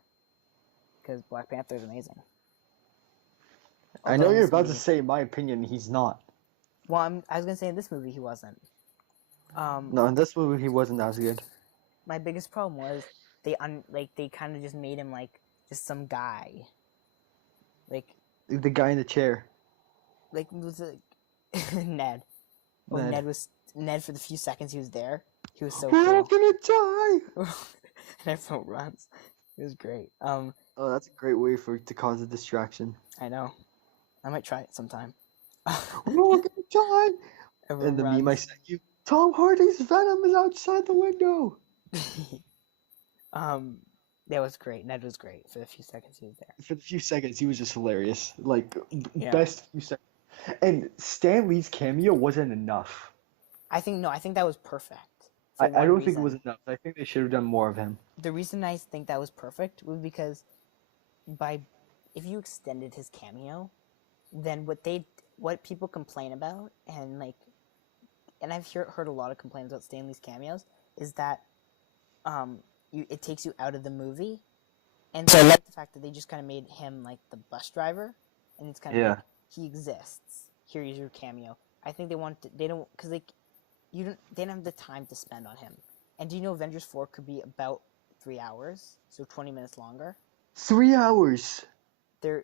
Because Black Panther is amazing. I know you're about to say, in my opinion, he's not. Well, I was going to say in this movie he wasn't. No, in this movie he wasn't as good. My biggest problem was they kind of just made him like just some guy. Like the guy in the chair. Like it was like Ned. Oh, Ned for the few seconds he was there. He was so We're all cool. gonna die. And everyone runs. It was great. Oh, that's a great way to cause a distraction. I know. I might try it sometime. We're all gonna die. Everyone And the runs. meme I sent you, Tom Hardy's Venom is outside the window. That was great. Ned was great for the few seconds he was there. For the few seconds, he was just hilarious. Like, Yeah. best few seconds. And Stan Lee's cameo wasn't enough. I think that was perfect. I don't think it was enough. I think they should have done more of him. The reason I think that was perfect was because if you extended his cameo, then what people complain about, and I've heard a lot of complaints about Stan Lee's cameos, is that it takes you out of the movie, and so I like the fact that they just kind of made him like the bus driver, and it's kind of like, he exists. Here's your cameo. I think they don't have the time to spend on him. And do you know Avengers 4 could be about 3 hours, so 20 minutes longer? 3 hours. They're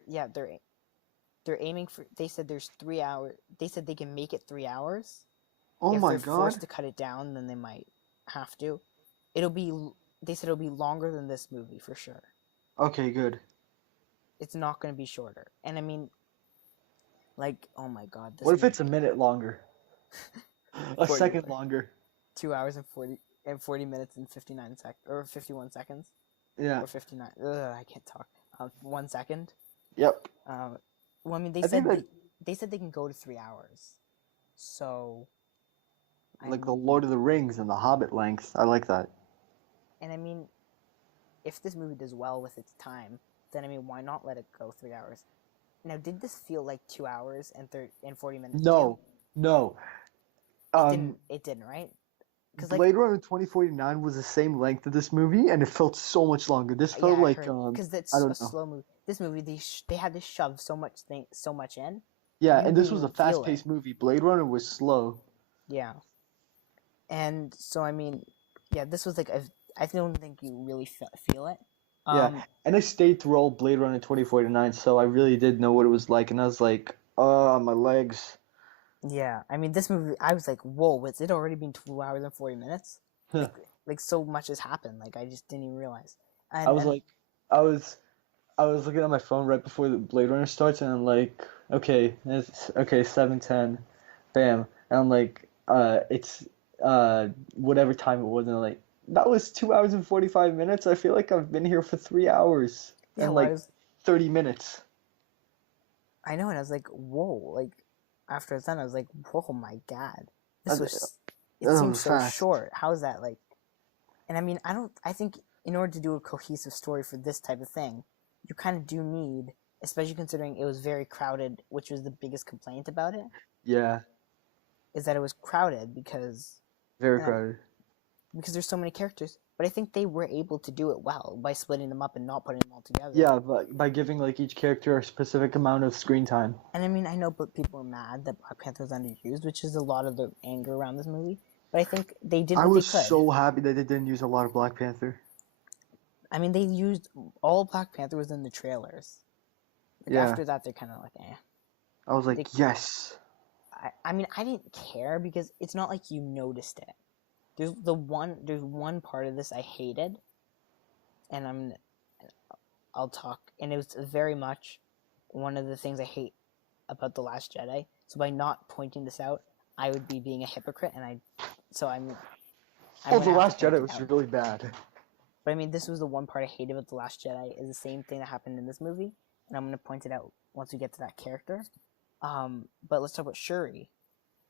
aiming for. They said there's 3 hours. They said they can make it 3 hours. Oh my If they're forced to cut it down, then they might have to. They said it'll be longer than this movie for sure. Okay, good. It's not going to be shorter. And I mean, like, oh my god. What if it's a minute longer? A second longer. 2 hours and 40 minutes and 59 seconds, or 51 seconds. Yeah. Or 59. Ugh, I can't talk. 1 second. Yep. Well, I mean, they said they can go to 3 hours. So. Like the Lord of the Rings and the Hobbit length. I like that. And I mean, if this movie does well with its time, then I mean, why not let it go 3 hours? Now, did this feel like 2 hours and 40 minutes? No. It didn't, right? Blade Runner 2049 was the same length of this movie, and it felt so much longer. This felt like because it's I don't know. Slow movie. This movie they had to shove so much in. Yeah, and this was a fast-paced movie. Blade Runner was slow. Yeah. And so I mean, yeah, this was like I don't think you really feel it. Yeah, and I stayed through all Blade Runner 2049, so I really did know what it was like, and I was like, oh, my legs. Yeah, I mean, this movie, I was like, whoa, has it already been 2 hours and 40 minutes? like so much has happened, like, I just didn't even realize. And, I was looking at my phone right before the Blade Runner starts, and I'm like, okay, 7:10, bam, and I'm like, it's whatever time it was, and I'm like, that was 2 hours and 45 minutes. I feel like I've been here for 3 hours Yeah, and well, like 30 minutes. I know, and I was like, whoa, like, after it's done, I was like, whoa, my God. That It that seems was so fast. short. How is that, like, and I mean, I think in order to do a cohesive story for this type of thing, you kind of do need, especially considering it was very crowded, which was the biggest complaint about it, Yeah, is that it was crowded because very and crowded. because there's so many characters. But I think they were able to do it well by splitting them up and not putting them all together. Yeah, but by giving like each character a specific amount of screen time. And I mean, I know people are mad that Black Panther was underused, which is a lot of the anger around this movie. But I think they did I what was they could. so happy that they didn't use a lot of Black Panther. I mean, they used all Black Panther was in the trailers. Like, Yeah. after that, they're kind of like, eh. I was like, yes. I mean, I didn't care because it's not like you noticed it. There's one part of this I hated, and I'll talk, and it was very much one of the things I hate about The Last Jedi. So by not pointing this out, I would be being a hypocrite, and Oh, The Last Jedi was really bad. But I mean, this was the one part I hated about The Last Jedi, is the same thing that happened in this movie, and I'm going to point it out once we get to that character. But let's talk about Shuri,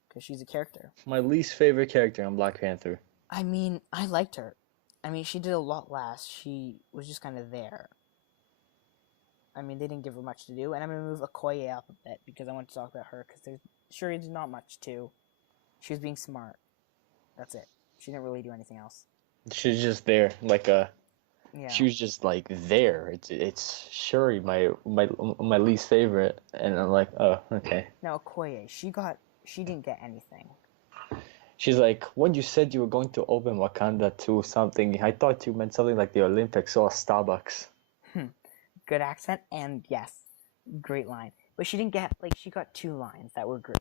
because she's a character. My least favorite character on Black Panther. I mean, I liked her. I mean, she did a lot less. She was just kind of there. I mean, they didn't give her much to do, and I'm going to move Okoye up a bit, because I want to talk about her, because Shuri did not much to. She was being smart. That's it. She didn't really do anything else. She's just there, like a. Yeah. She was just like there. It's Shuri, my least favorite, and I'm like, oh, okay. Now Okoye, she didn't get anything. She's like, when you said you were going to open Wakanda to something, I thought you meant something like the Olympics or Starbucks. Good accent, and yes, great line. But she didn't get, like, she got 2 lines that were great,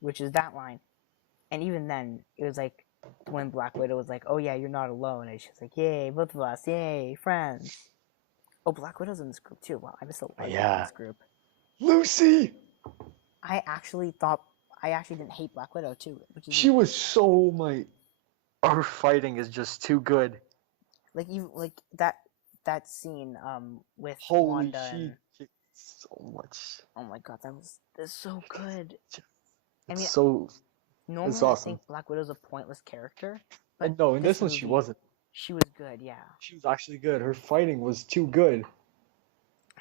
which is that line. And even then, it was like, when Black Widow was like, oh yeah, you're not alone, and she's like, yay, both of us, yay, friends. Oh, Black Widow's in this group too. Wow, I'm so in this group. Lucy! I actually didn't hate Black Widow too. She was so her fighting is just too good. Like, even like that scene with Holy, Wanda she and, kicked so much. oh my God, that's so good. I mean, so normally it's awesome. I think Black Widow's a pointless character, but no, in this one she wasn't. She was good, yeah. She was actually good. Her fighting was too good.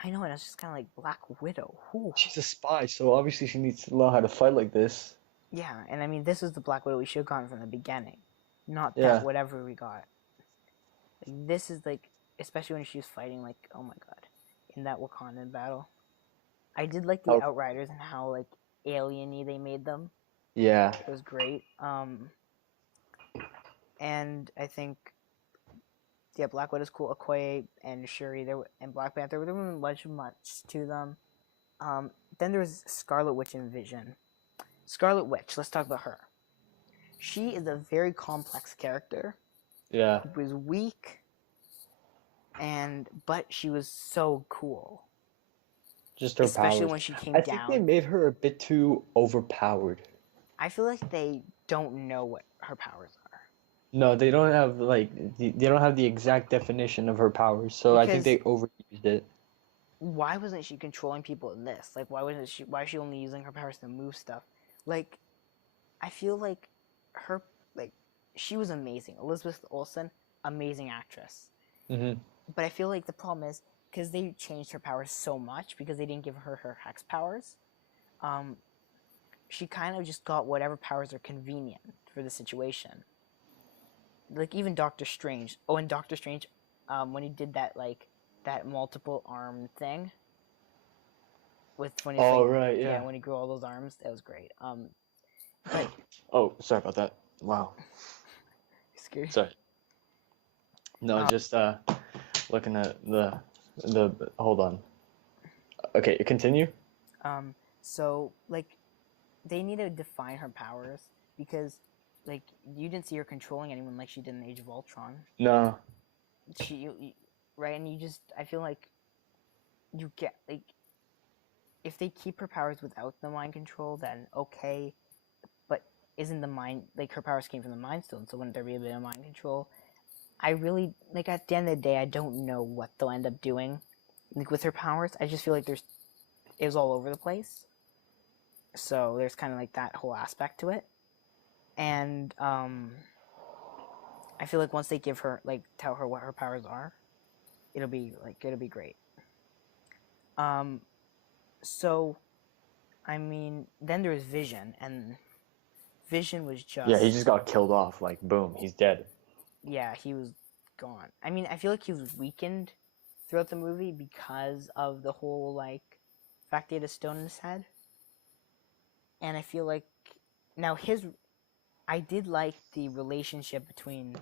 I know, and it's just kind of like, Black Widow. Whew. She's a spy, so obviously she needs to learn how to fight like this. Yeah, and I mean, this is the Black Widow we should have gotten from the beginning, not that whatever we got. Like, this is like, especially when she was fighting, like, oh my God, in that Wakandan battle. I did like the Outriders and how, like, alien-y they made them. Yeah. It was great. And I think, yeah, Black Widow's cool. Okoye and Shuri and Black Panther, there wasn't much to them. Then there was Scarlet Witch and Vision. Scarlet Witch, let's talk about her. She is a very complex character. Yeah. Who was weak, but she was so cool. Just her Especially powers. when she came I down. think they made her a bit too overpowered. I feel like they don't know what her powers are. No, they don't have they don't have the exact definition of her powers, so I think they overused it. Why wasn't she controlling people in this? Like, why is she only using her powers to move stuff? Like, I feel like she was amazing. Elizabeth Olsen, amazing actress. Mm-hmm. But I feel like the problem is, because they changed her powers so much, because they didn't give her hex powers, she kind of just got whatever powers are convenient for the situation. Like, even Doctor Strange. Oh, and Doctor Strange, when he did that multiple arm thing, when he grew all those arms, that was great. But oh, sorry about that. Wow. Scary. Sorry. No, just looking at the hold on. Okay, continue. So like, they need to define her powers, because like, you didn't see her controlling anyone like she did in Age of Ultron. No. Right, and I feel like you get, like, if they keep her powers without the mind control, then okay, but isn't the mind, like, her powers came from the Mind Stone, so wouldn't there be a bit of mind control? I really, like, at the end of the day, I don't know what they'll end up doing, like, with her powers. I just feel like it was all over the place. So there's kind of, like, that whole aspect to it. And, I feel like once they give her, like, tell her what her powers are, it'll be great. So, I mean, then there was Vision, and Vision was just... Yeah, he just got killed off. Like, boom, he's dead. Yeah, he was gone. I mean, I feel like he was weakened throughout the movie because of the whole, like, fact he had a stone in his head. And I feel like... Now, I did like the relationship between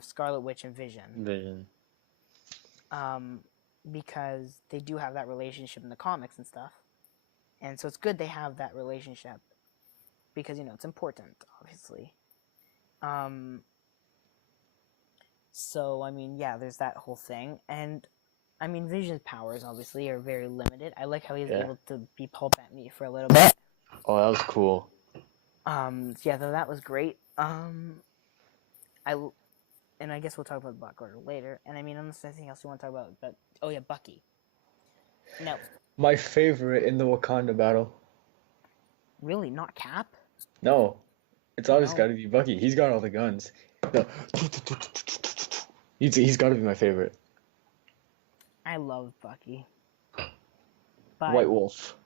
Scarlet Witch and Vision. Because they do have that relationship in the comics and stuff. And so it's good they have that relationship. Because, it's important, obviously. So, I mean, yeah, there's that whole thing. And, I mean, Vision's powers, obviously, are very limited. I like how he's able to be Paul Bettany for a little bit. Oh, that was cool. Yeah, that was great. And I guess we'll talk about Black Order later. And I mean, unless there's anything else you want to talk about, but oh yeah, Bucky. No. My favorite in the Wakanda battle. Really, not Cap? No, it's always No. got to be Bucky. He's got all the guns. No. He's got to be my favorite. I love Bucky. But, White Wolf.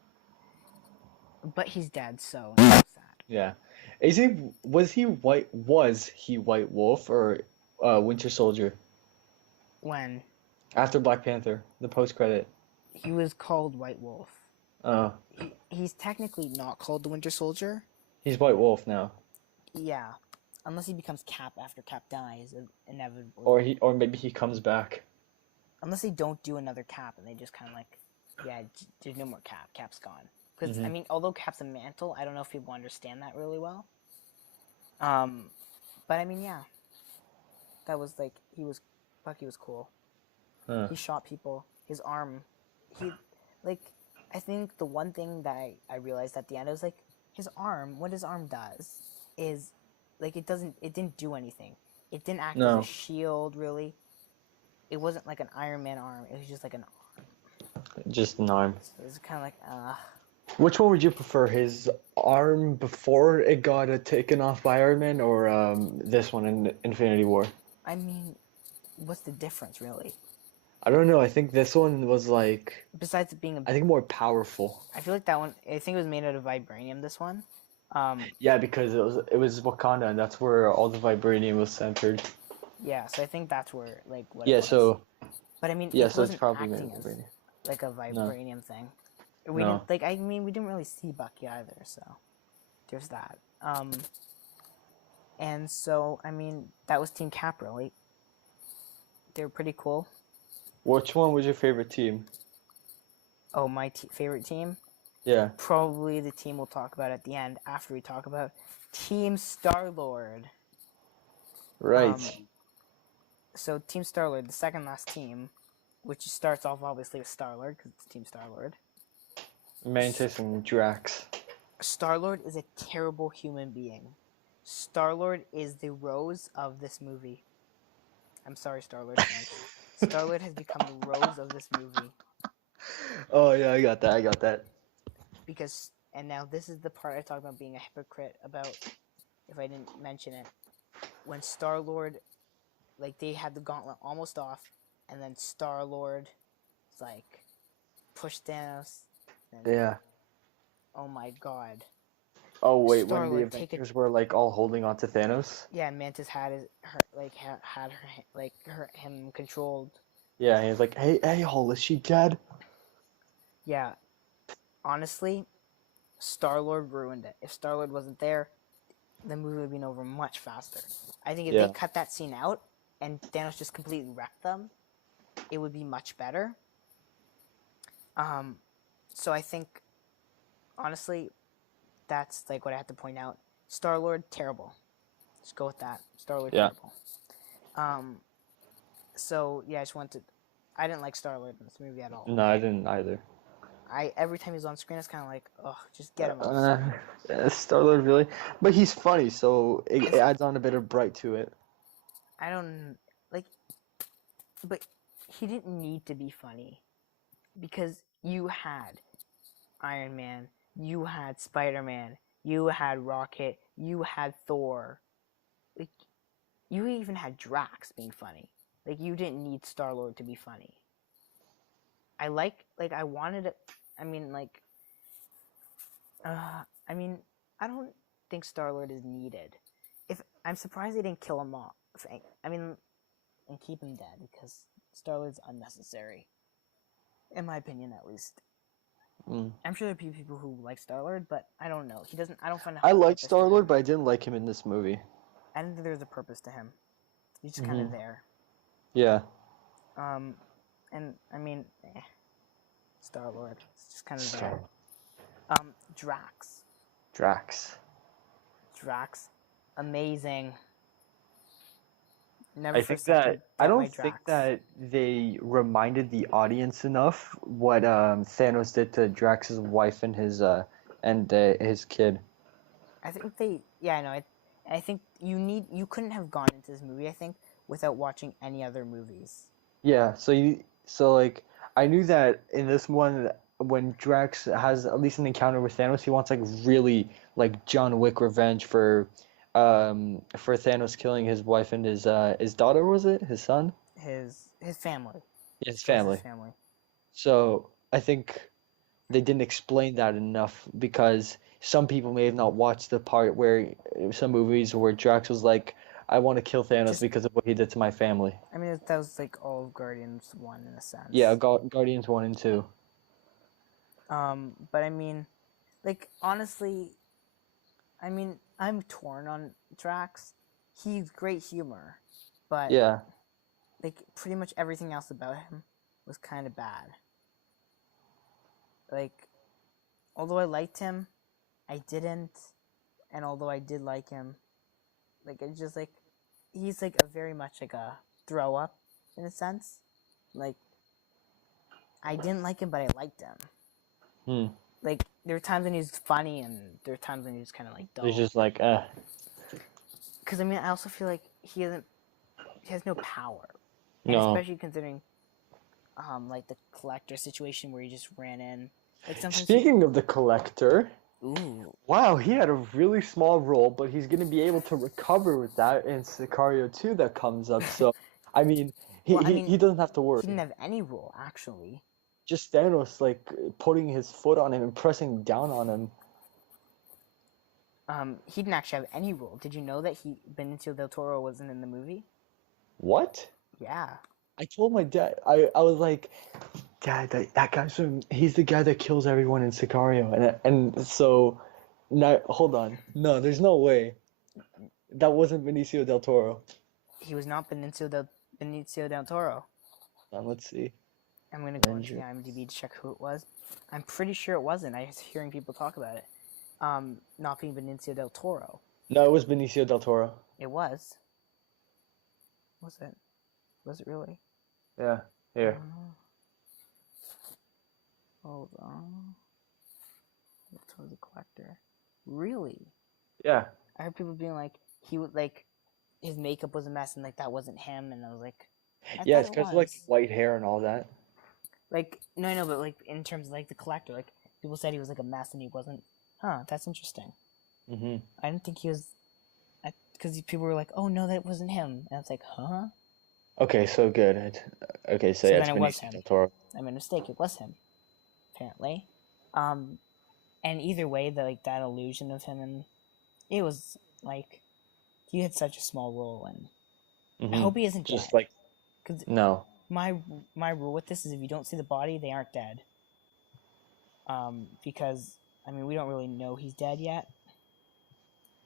But he's dead, so that's sad. Yeah. Was he White Wolf or Winter Soldier? When? After Black Panther, the post-credit. He was called White Wolf. Oh. He's technically not called the Winter Soldier. He's White Wolf now. Yeah. Unless he becomes Cap after Cap dies, inevitably. Or maybe he comes back. Unless they don't do another Cap and they just kind of like, yeah, there's no more Cap. Cap's gone. Because, I mean, although Cap's a mantle, I don't know if people understand that really well. But I mean, yeah. That was like, Bucky was cool. Huh. He shot people. His arm, I think the one thing that I realized at the end, I was like, what his arm does is, like, it didn't do anything. It didn't act as a shield, really. It wasn't like an Iron Man arm. It was just like an arm. Just an arm. So it was kind of like, Which one would you prefer? His arm before it got taken off by Iron Man, or this one in Infinity War? I mean, what's the difference, really? I don't know. I think this one was like... Besides it being I think more powerful. I feel like that one... I think it was made out of vibranium, this one. Yeah, because it was Wakanda, and that's where all the vibranium was centered. Yeah, so I think that's where, like, what Yeah, it was. so... But I mean, Yeah, it so it's wasn't probably made acting of as, vibranium. like, a vibranium thing. We No. didn't, I mean, we didn't really see Bucky either, so... There's that. And so, I mean, that was Team Cap, really. They were pretty cool. Which one was your favorite team? Oh, my favorite team? Yeah. Probably the team we'll talk about at the end, after we talk about Team Star-Lord. Right. So, Team Star-Lord, the second last team, which starts off, obviously, with Star-Lord, because it's Team Star-Lord. Mantis and Drax. Star-Lord is a terrible human being. Star-Lord is the Rose of this movie. I'm sorry, Star-Lord fans. Star-Lord has become the Rose of this movie. Oh, yeah, I got that. Because, and now this is the part I talk about being a hypocrite about, if I didn't mention it. When Star-Lord, like, they had the gauntlet almost off, and then Star-Lord, like, pushed Thanos. Yeah. Oh my god. Oh, wait, when the Star-Lord, Avengers were, like, all holding on to Thanos? Yeah, Mantis had him controlled. Yeah, he was like, hey, is she dead? Yeah. Honestly, Star-Lord ruined it. If Star-Lord wasn't there, the movie would have been over much faster. I think if they cut that scene out and Thanos just completely wrecked them, it would be much better. So I think, honestly, that's like what I have to point out. Star-Lord, terrible. Just go with that. Star-Lord, terrible. So yeah, I didn't like Star-Lord in this movie at all. No, I didn't either. every time he's on screen, it's kind of like, oh, just get him off screen. Star-Lord really, but he's funny, so it adds on a bit of bright to it. I don't like, but he didn't need to be funny because you had Iron Man, you had Spider-Man, you had Rocket, you had Thor, like you even had Drax being funny. Like you didn't need Star-Lord to be funny. I wanted it. I mean, I don't think Star-Lord is needed. I'm surprised they didn't kill him off. And keep him dead because Star-Lord's unnecessary, in my opinion, at least. I'm sure there are people who like Star-Lord, but I don't know. He doesn't. I don't find. I like Star-Lord, but I didn't like him in this movie. I didn't think there was a purpose to him. He's just kind of there. Yeah. And I mean, Star-Lord. It's just kind of there. Drax. Amazing. Never I think that I don't think that they reminded the audience enough what Thanos did to Drax's wife and his kid. I think I know. I think you couldn't have gone into this movie, I think, without watching any other movies. Yeah, so I knew that in this one, when Drax has at least an encounter with Thanos, he wants really John Wick revenge for Thanos killing his wife and his daughter, was it? His son? His family. His family. So I think they didn't explain that enough because some people may have not watched the part where some movies where Drax was like, I want to kill Thanos because of what he did to my family. I mean, that was all of Guardians 1 in a sense. Yeah, Guardians 1 and 2. But I mean, honestly, I mean, I'm torn on Drax. He's great humor, but yeah, pretty much everything else about him was kind of bad. Although I liked him, I didn't, and although I did like him, it's just he's a very much a throw up in a sense. I didn't like him, but I liked him. There were times when he was funny, and there were times when he was kind of dull. He's just Because I mean, I also feel like he has no power. No. Especially considering, the Collector situation where he just ran in. Speaking of the Collector, ooh, wow, he had a really small role, but he's gonna be able to recover with that in Sicario 2 that comes up. So, I mean, he doesn't have to worry. He didn't have any role actually. Just Thanos putting his foot on him and pressing down on him. He didn't actually have any role. Did you know that Benicio del Toro wasn't in the movie? What? Yeah. I told my dad. I was like, Dad, that guy's he's the guy that kills everyone in Sicario, and so now hold on. No, there's no way. That wasn't Benicio del Toro. He was not Benicio del Toro. Let's see. I'm going to go into IMDb to check who it was. I'm pretty sure it wasn't. I was hearing people talk about it. Not being Benicio del Toro. No, it was Benicio del Toro. It was. Was it? Was it really? Yeah. Here. Hold on. Del the Collector. Really? Yeah. I heard people being he would his makeup was a mess and that wasn't him, and I was like, yeah, it's because of white hair and all that. No, but in terms of the Collector, people said he was a mess and he wasn't. Huh, that's interesting. Mm-hmm. I didn't think he was, because people were like, oh no, that wasn't him, and I was like, huh? Okay, so good. Okay, so yeah, then it was him. Del Toro. I made a mistake. It was him, apparently. And either way, that illusion of him, and it was he had such a small role, and I hope he isn't just dead. Cause no. My rule with this is if you don't see the body, they aren't dead. Because I mean we don't really know he's dead yet,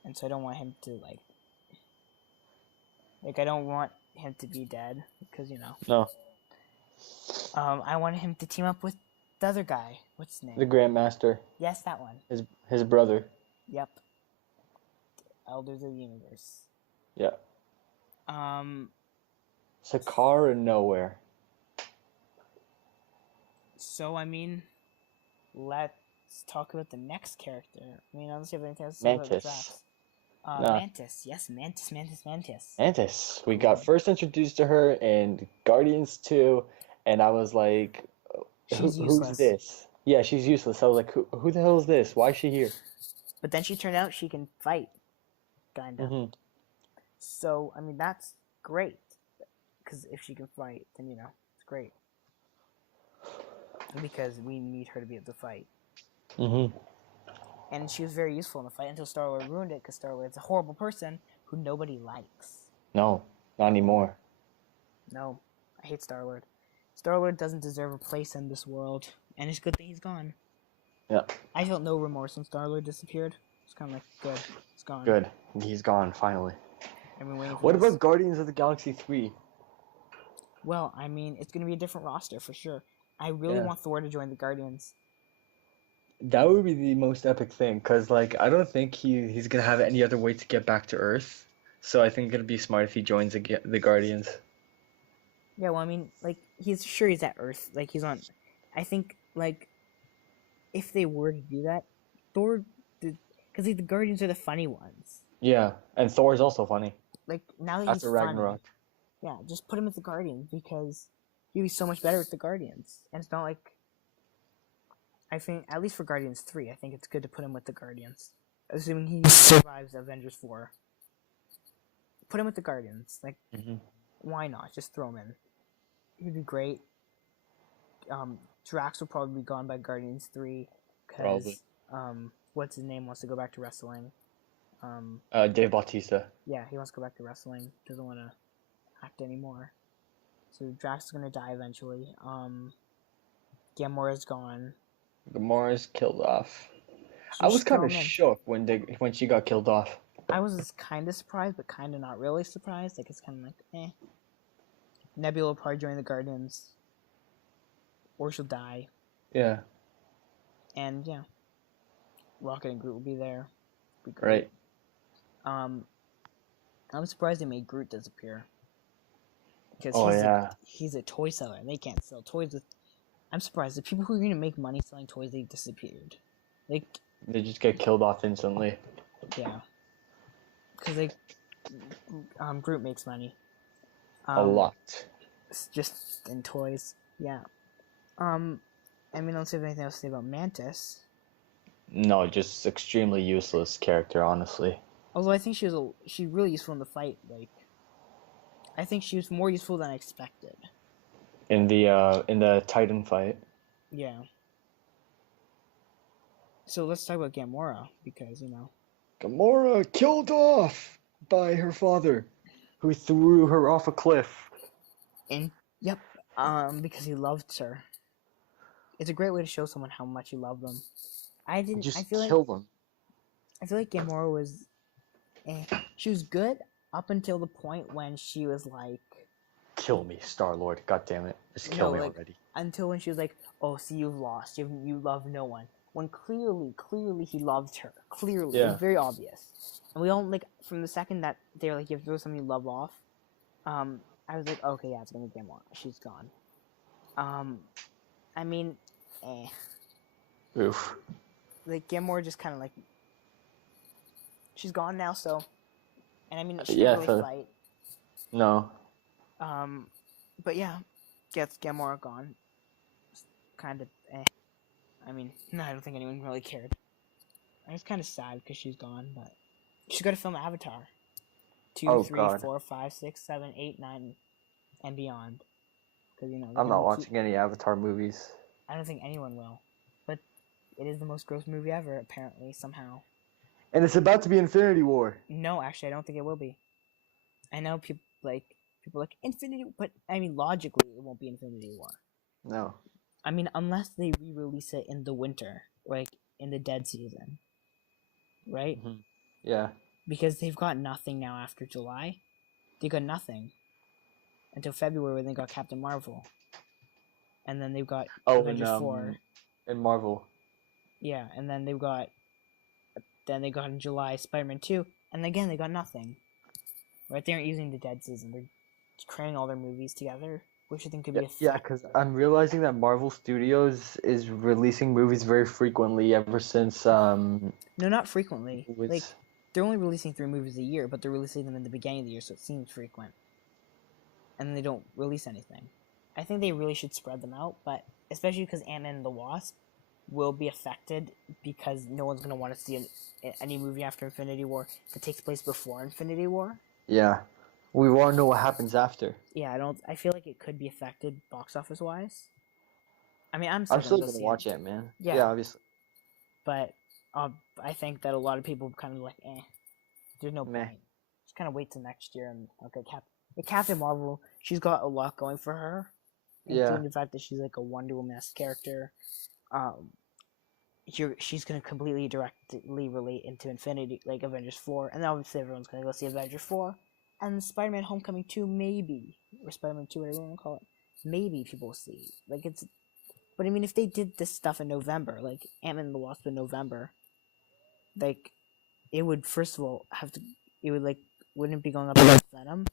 and so I don't want him to I don't want him to be dead because No. I wanted him to team up with the other guy. What's his name? The Grandmaster. Yes, that one. His brother. Yep. Elders of the Universe. Yeah. Sakaar and nowhere. So I mean, let's talk about the next character. I mean, unless you have anything else to say about the Mantis. Drax. Nah. Mantis. Yes, Mantis. Mantis. We got first introduced to her in Guardians 2, and I was like, She's who's useless. this? Yeah, she's useless. I was like, who the hell is this? Why is she here? But then she turned out she can fight. Kinda. Mm-hmm. So, I mean, that's great. Because if she can fight, then, it's great. Because we need her to be able to fight. Mm-hmm. And she was very useful in the fight until Star-Lord ruined it, because Star-Lord's a horrible person who nobody likes. No, not anymore. No, I hate Star-Lord. Star-Lord doesn't deserve a place in this world, and it's a good thing he's gone. Yeah. I felt no remorse when Star-Lord disappeared. It's kind of like, good, it's gone. Good. He's gone, finally. I've been waiting for What this. about Guardians of the Galaxy 3? Well, I mean, it's going to be a different roster for sure. I really want Thor to join the Guardians. That would be the most epic thing, because, like, I don't think he's going to have any other way to get back to Earth. So I think it'd be smart if he joins the Guardians. Yeah, well, I mean, like, he's at Earth. Like, he's on... I think, like, if they were to do that, Thor... Because, like, the Guardians are the funny ones. Yeah, and Thor is also funny. Like, now that After he's funny... Ragnarok. Yeah, just put him with the Guardians, because he'd be so much better with the Guardians. And it's not like... I think, at least for Guardians 3, I think it's good to put him with the Guardians. Assuming he survives Avengers 4. Put him with the Guardians. Like, why not? Just throw him in. He'd be great. Drax will probably be gone by Guardians 3. Because, what's his name wants to go back to wrestling. Dave Bautista. Yeah, he wants to go back to wrestling. Doesn't want to act anymore. So Drax is going to die eventually. Gamora's gone. Gamora's killed off. So I was just kind throw of him in. shook when she got killed off. I was kind of surprised, but kind of not really surprised. Like, it's kind of like, eh. Nebula will probably join the Guardians. Or she'll die. Yeah. And, yeah. Rocket and Groot will be there. Be great. Right. I'm surprised they made Groot disappear. Because he's a toy seller, and they can't sell toys with... I'm surprised. The people who are going to make money selling toys, they disappeared. Like... They just get killed off instantly. Yeah. Because, like, Groot makes money. A lot. Just in toys. Yeah. I mean, I don't have anything else to say about Mantis. No, just extremely useless character, honestly. Although I think she's really useful in the fight. Like, I think she was more useful than I expected. In the Titan fight. Yeah. So let's talk about Gamora, because, Gamora killed off by her father, who threw her off a cliff. Yep. Because he loved her. It's a great way to show someone how much you love them. I feel kill them. I feel like Gamora was... She was good up until the point when she was like... Kill me, Star-Lord. God damn it. Just kill me already. Until when she was like, oh, see, you've lost. You love no one. When clearly he loved her. Clearly. Yeah. It was very obvious. And we all, like, from the second that they were like, you have to throw something you love off, I was like, okay, yeah, it's gonna be Gamora. She's gone. I mean, Oof. Like, Gamora just kind of, like... She's gone now, so... And I mean, she didn't really fight. No. But yeah, gets Gamora gone. Kind of, I mean, no, I don't think anyone really cared. I was kind of sad because she's gone, but... She's got to film Avatar. 2, 3, 4, 5, 6, 7, 8, 9, and beyond. Because, I'm not watching any Avatar movies. I don't think anyone will. But it is the most gross movie ever, apparently, somehow. And it's about to be Infinity War. No, actually, I don't think it will be. I know people like Infinity, but I mean, logically, it won't be Infinity War. No. I mean, unless they re-release it in the winter, like in the dead season, right? Mm-hmm. Yeah. Because they've got nothing now after July. They got nothing until February when they got Captain Marvel, and then they've got Avengers 4 and Marvel. Yeah, and then they got in July Spider-Man 2, and again they got nothing. Right, they aren't using the dead season. They're cramming all their movies together. which I think could be Yeah, effective. because I'm realizing that Marvel Studios is releasing movies very frequently ever since No, not frequently. was Like, they're only releasing 3 movies a year, but they're releasing them in the beginning of the year, so it seems frequent. And then they don't release anything. I think they really should spread them out, but especially because Ant-Man and the Wasp will be affected because no one's going to want to see any movie after Infinity War that takes place before Infinity War. yeah. We want to know what happens after. Yeah, I feel like it could be affected box office wise. I mean, I'm I'm still still going to gonna see watch it. it, man. Yeah. Yeah, obviously. But I think that a lot of people kind of like, there's no Meh. point. Just kind of wait till next year and okay, Captain Marvel, she's got a lot going for her, including the fact that she's like a Wonder Woman-esque character. She's gonna completely directly relate into Infinity, like Avengers 4, and then obviously everyone's gonna go see Avengers 4, and Spider-Man: Homecoming 2 maybe, or Spider-Man 2, whatever you want to call it, maybe people will see. Like it's, but I mean, if they did this stuff in November, like Ant-Man and the Wasp in November, like it would first of all have to, it would like wouldn't be going up against Venom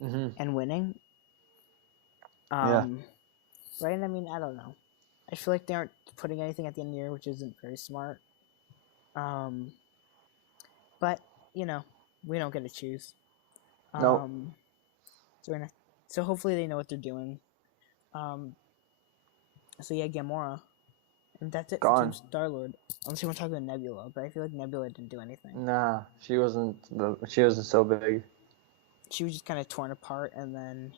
and winning. Yeah. Right? I mean, I don't know. I feel like they aren't putting anything at the end of the year, which isn't very smart. But you know, we don't get to choose. Nope. So hopefully they know what they're doing. So yeah, Gamora, and that's it for Gone. Team Star-Lord. Unless you want to talk about Nebula, but I feel like Nebula didn't do anything. Nah, she wasn't so big. She was just kind of torn apart, and then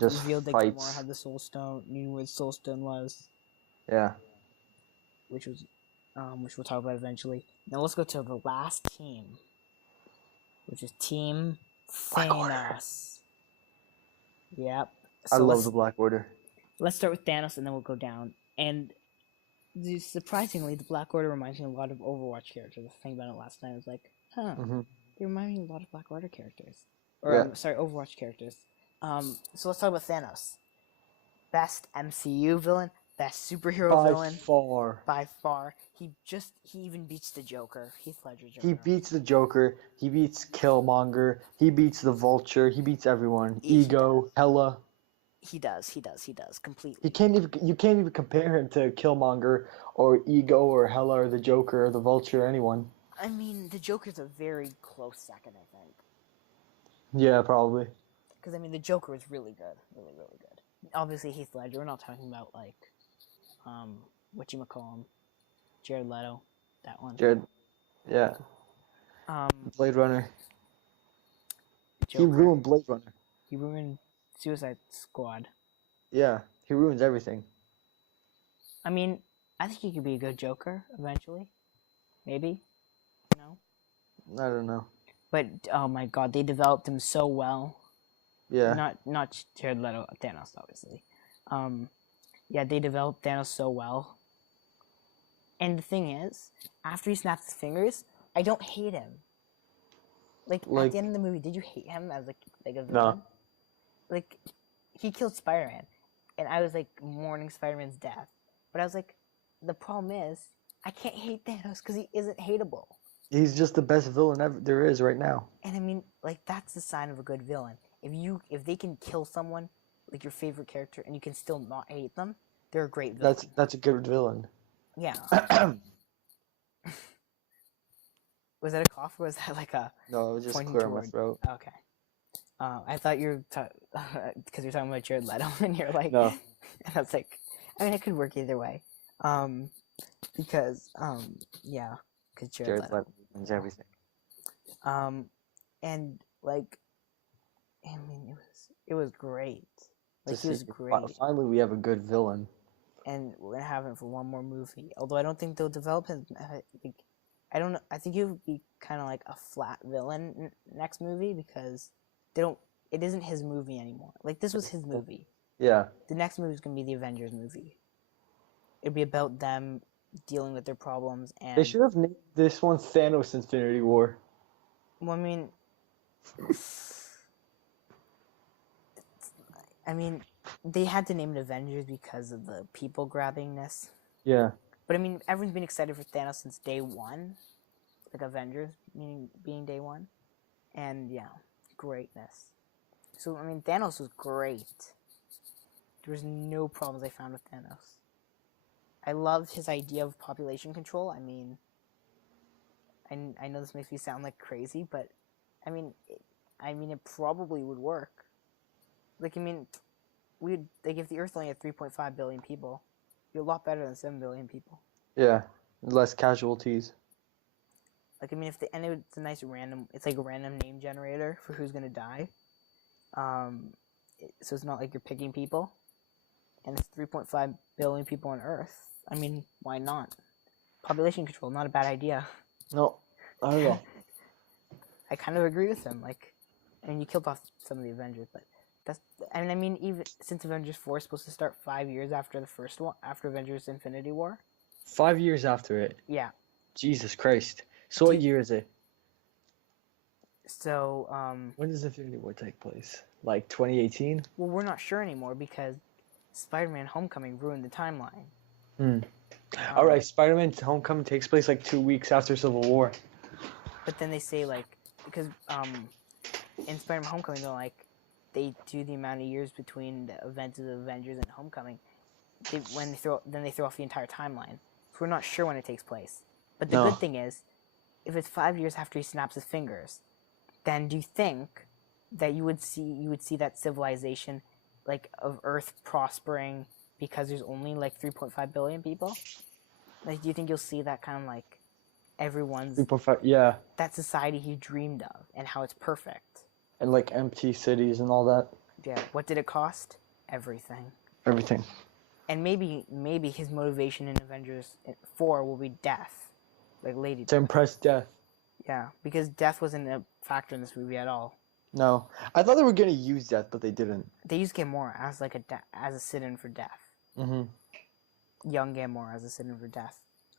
just revealed that fights. Gamora had the Soul Stone, knew where the Soul Stone was. Yeah. Which we'll talk about eventually. Now let's go to the last team, which is Team Thanos. Yep. I love the Black Order. Let's start with Thanos, and then we'll go down. And surprisingly, the Black Order reminds me a lot of Overwatch characters. I was thinking about it last night. I was like, they remind me a lot of Black Order characters. Overwatch characters. So let's talk about Thanos. Best MCU villain, best superhero villain. By far. He even beats the Joker. Heath Ledger's Joker. He beats the Joker. He beats Killmonger. He beats the Vulture. He beats everyone. Ego, Hela. He does completely. You can't even compare him to Killmonger or Ego or Hela or the Joker or the Vulture or anyone. I mean, the Joker's a very close second, I think. Yeah, probably. Because I mean, the Joker is really good, really good. Obviously, Heath Ledger. We're not talking about like, whatchamacallem, Jared Leto, that one. Yeah. Blade Runner. Joker. He ruined Blade Runner. He ruined Suicide Squad. Yeah, he ruins everything. I mean, I think he could be a good Joker eventually. Maybe. No? I don't know. But, oh my god, they developed him so well. Yeah. Not Jared Leto, Thanos, obviously. Yeah, they developed Thanos so well. And the thing is, after he snaps his fingers, I don't hate him. Like at the end of the movie, did you hate him as like a villain? No. Like, he killed Spider-Man, and I was like mourning Spider-Man's death. But I was like, the problem is, I can't hate Thanos because he isn't hateable. He's just the best villain ever there is right now. And I mean, like, that's the sign of a good villain. If they can kill someone, like your favorite character, and you can still not hate them, they're a great villain. That's a good villain. Yeah. Was that a cough, or was that like a... No, it was just clear my throat. Okay. I thought you were... because you're talking about Jared Leto, and you're like... No. And I was like... I mean, it could work either way. Because, yeah. Because Jared Leto wins everything. And, like... I mean, it was great. Like, he was great. Finally, we have a good villain. And we're gonna have him for one more movie. Although I don't think they'll develop him. Like, I don't know. I think he would be kind of like a flat villain next movie because they don't. It isn't his movie anymore. Like, this was his movie. Yeah. The next movie is gonna be the Avengers movie. It'd be about them dealing with their problems, and They should have named this one Thanos Infinity War. Well, I mean, they had to name it Avengers because of the people grabbingness. Yeah. But I mean, everyone's been excited for Thanos since day one. Like Avengers being day one. And yeah, greatness. So, I mean, Thanos was great. There was no problems I found with Thanos. I loved his idea of population control. I mean, I know this makes me sound like crazy, but I mean, it probably would work. Like, I mean, if the Earth only had 3.5 billion people, it'd be a lot better than 7 billion people. Yeah, less casualties. Like, I mean, it's a nice random. It's like a random name generator for who's gonna die. So it's not like you're picking people, and it's 3.5 billion people on Earth. I mean, why not? Population control, not a bad idea. No, not at all. I kind of agree with him. Like, I mean, you killed off some of the Avengers, but I mean, even since Avengers 4 is supposed to start 5 years after the first one, after Avengers Infinity War. 5 years after it. Yeah. Jesus Christ. So what year is it? So, when does Infinity War take place? Like 2018? Well, we're not sure anymore because Spider-Man Homecoming ruined the timeline. Alright, Spider-Man Homecoming takes place like 2 weeks after Civil War. But then they say, like, because in Spider-Man Homecoming, they do the amount of years between the events of the Avengers and Homecoming. They throw off the entire timeline. So we're not sure when it takes place. But the good thing is, if it's 5 years after he snaps his fingers, then do you think that you would see that civilization, like, of Earth prospering because there's only like 3.5 billion people? Like, do you think you'll see that kind of like everyone's 3.5, yeah. that society he dreamed of and how it's perfect? And like empty cities and all that. Yeah. What did it cost? Everything. Everything. And maybe his motivation in Avengers 4 will be death. Like Lady To impress Death. Yeah, because death wasn't a factor in this movie at all. No. I thought they were going to use Death, but they didn't. They used Gamora as like as a sit-in for death. Young Gamora as a sit-in for death.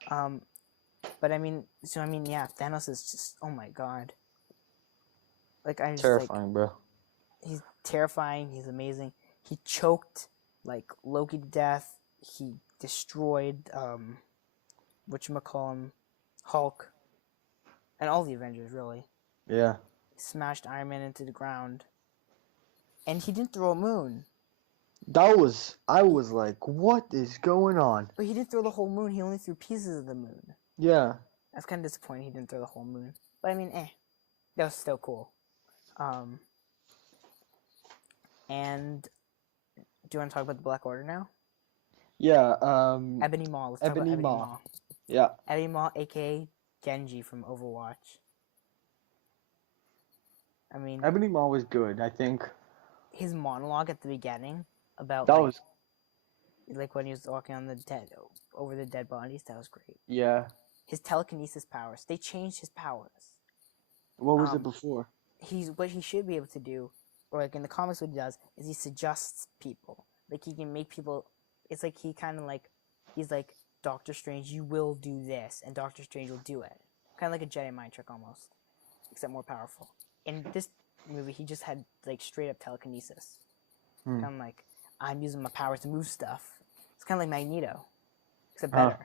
But I mean, yeah, Thanos is just, oh my god. Like, I just, terrifying, bro. He's terrifying. He's amazing. He choked like Loki to death. He destroyed whatchamacallem, Hulk, and all the Avengers, really. Yeah. He smashed Iron Man into the ground. And he didn't throw a moon. I was like, what is going on? But he didn't throw the whole moon. He only threw pieces of the moon. Yeah. That's kind of disappointing he didn't throw the whole moon. But I mean, that was still cool. And do you want to talk about the Black Order now? Yeah, Ebony Maw. Let's talk about Ebony Maw. Yeah. Ebony Maw, aka Genji from Overwatch. I mean, Ebony Maw was good, I think. His monologue at the beginning about That was like when he was walking on over the dead bodies, that was great. Yeah. His telekinesis powers. They changed his powers. What was it before? What he should be able to do, or like in the comics what he does, is he suggests people. Like, he can make people, it's like he kind of like, he's like, Doctor Strange, you will do this, and Doctor Strange will do it. Kind of like a Jedi mind trick almost, except more powerful. In this movie, he just had like straight up telekinesis. Kind of like, I'm using my powers to move stuff. It's kind of like Magneto, except better.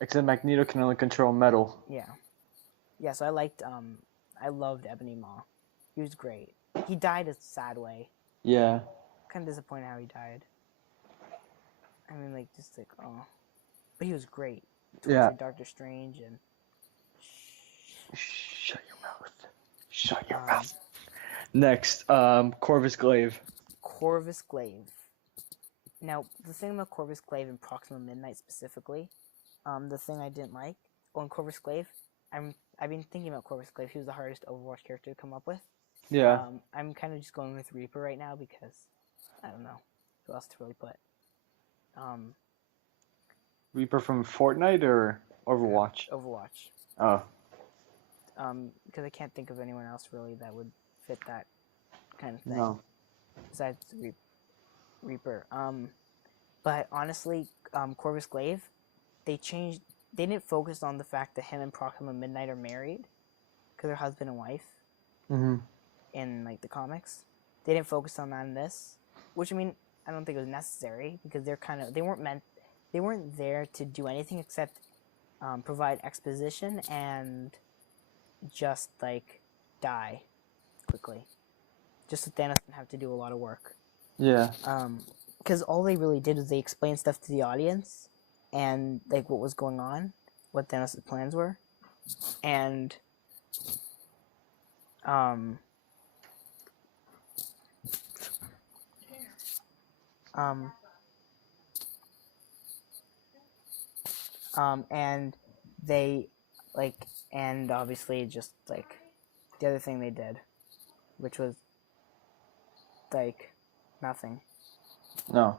Except Magneto can only control metal. Yeah. Yeah, so I loved Ebony Maw. He was great. He died a sad way. Yeah. Kind of disappointed how he died. I mean, like, just like, oh. But he was great. Yeah. Doctor Strange and... Shut your mouth. Shut your mouth. Next, Corvus Glaive. Corvus Glaive. Now, the thing about Corvus Glaive and Proxima Midnight specifically, the thing I didn't like, on Corvus Glaive, I've been thinking about Corvus Glaive. He was the hardest Overwatch character to come up with. Yeah. I'm kind of just going with Reaper right now because I don't know who else to really put. Reaper from Fortnite or Overwatch? Overwatch. Oh. Because I can't think of anyone else really that would fit that kind of thing. No. Besides Reaper. But honestly, Corvus Glaive, they didn't focus on the fact that him and Proxima Midnight are married, because they're husband and wife. In like the comics, they didn't focus on that in this, which I mean, I don't think it was necessary because they weren't there to do anything except provide exposition and just like die quickly, just so Thanos didn't have to do a lot of work. Yeah. because all they really did was they explained stuff to the audience, and like what was going on, what Thanos' plans were, and um and they like, and obviously just like the other thing they did, which was like nothing. No.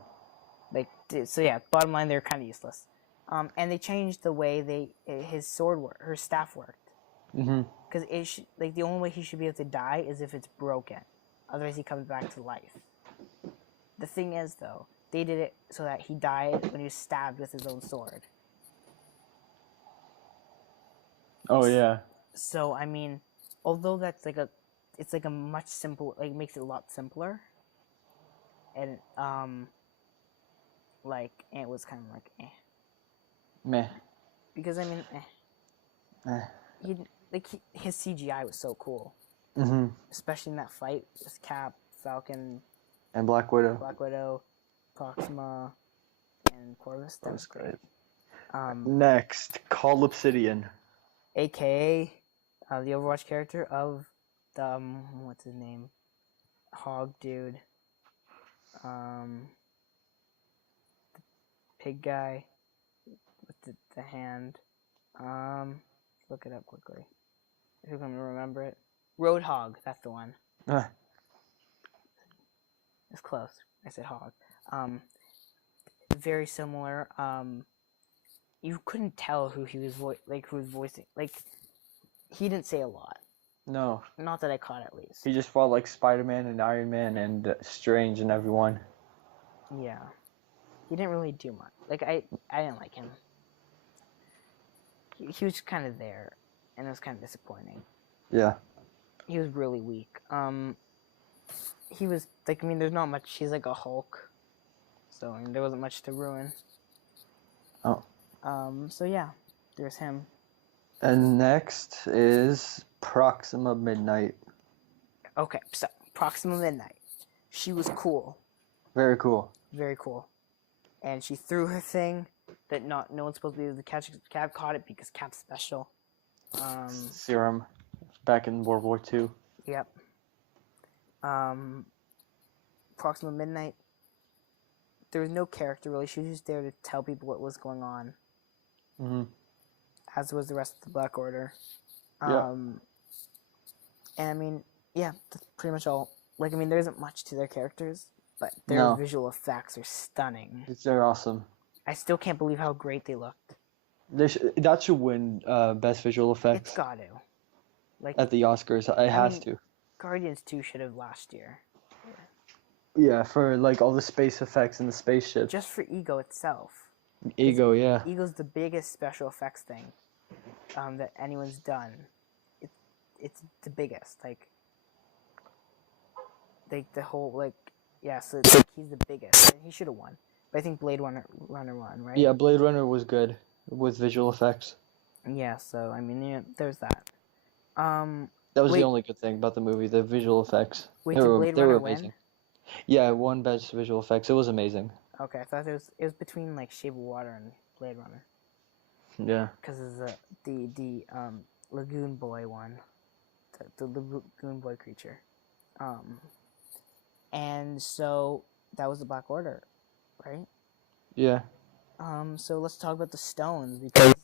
Like, so yeah, bottom line, they're kind of useless. And they changed the way his her staff worked. Mm-hmm. Because like the only way he should be able to die is if it's broken, otherwise he comes back to life. The thing is, though, they did it so that he died when he was stabbed with his own sword. Oh yeah. So I mean, although that's like it's like a much simpler, like makes it a lot simpler, and like it was kind of like Meh. because I mean Eh. his CGI was so cool, Mm-hmm. especially in that fight with Cap, Falcon, And Black Widow. Proxima, and Corvus. That was great. Next, Call Obsidian. AKA the Overwatch character of the what's his name? Hog dude. The pig guy with the hand. Look it up quickly. If you can remember it. Roadhog, that's the one. It's close. I said hog. Very similar. You couldn't tell who he was who was voicing. Like, he didn't say a lot. No. Not that I caught, at least. He just fought like Spider-Man and Iron Man and Strange and everyone. Yeah. He didn't really do much. Like, I didn't like him. He was kind of there, and it was kind of disappointing. Yeah. He was really weak. He was, like, I mean, there's not much. He's like a Hulk. So, I mean, there wasn't much to ruin. Oh. So yeah, there's him. And next is Proxima Midnight. Okay, so Proxima Midnight. She was cool. Very cool. Very cool. And she threw her thing that no one's supposed to be able to catch. Cap caught it because Cap's special. Serum. Back in World War II. Yep. Proxima Midnight. There was no character really. She was just there to tell people what was going on. Mm-hmm. As was the rest of the Black Order. Yeah. And I mean, yeah, that's pretty much all. Like, I mean, there isn't much to their characters, but their visual effects are stunning. They're awesome. I still can't believe how great they looked. That should win Best Visual Effects. It's got to. Like, at the Oscars. It has to. Guardians 2 should have last year. Yeah, for like all the space effects and the spaceship. Just for Ego itself. Ego, yeah. Ego's the biggest special effects thing that anyone's done. It's the biggest. Like the whole, like, yeah, so it's like he's the biggest. And he should have won. But I think Blade Runner won, right? Yeah, Blade Runner was good with visual effects. Yeah, so, I mean, yeah, there's that. That was the only good thing about the movie, the visual effects. Wait, did Blade Runner win? Yeah, it won Best Visual Effects. It was amazing. Okay, I thought it was between, like, Shape of Water and Blade Runner. Yeah. Because it's the Lagoon Boy one. The Lagoon Boy creature. And so, that was the Black Order, right? Yeah. So let's talk about the stones, because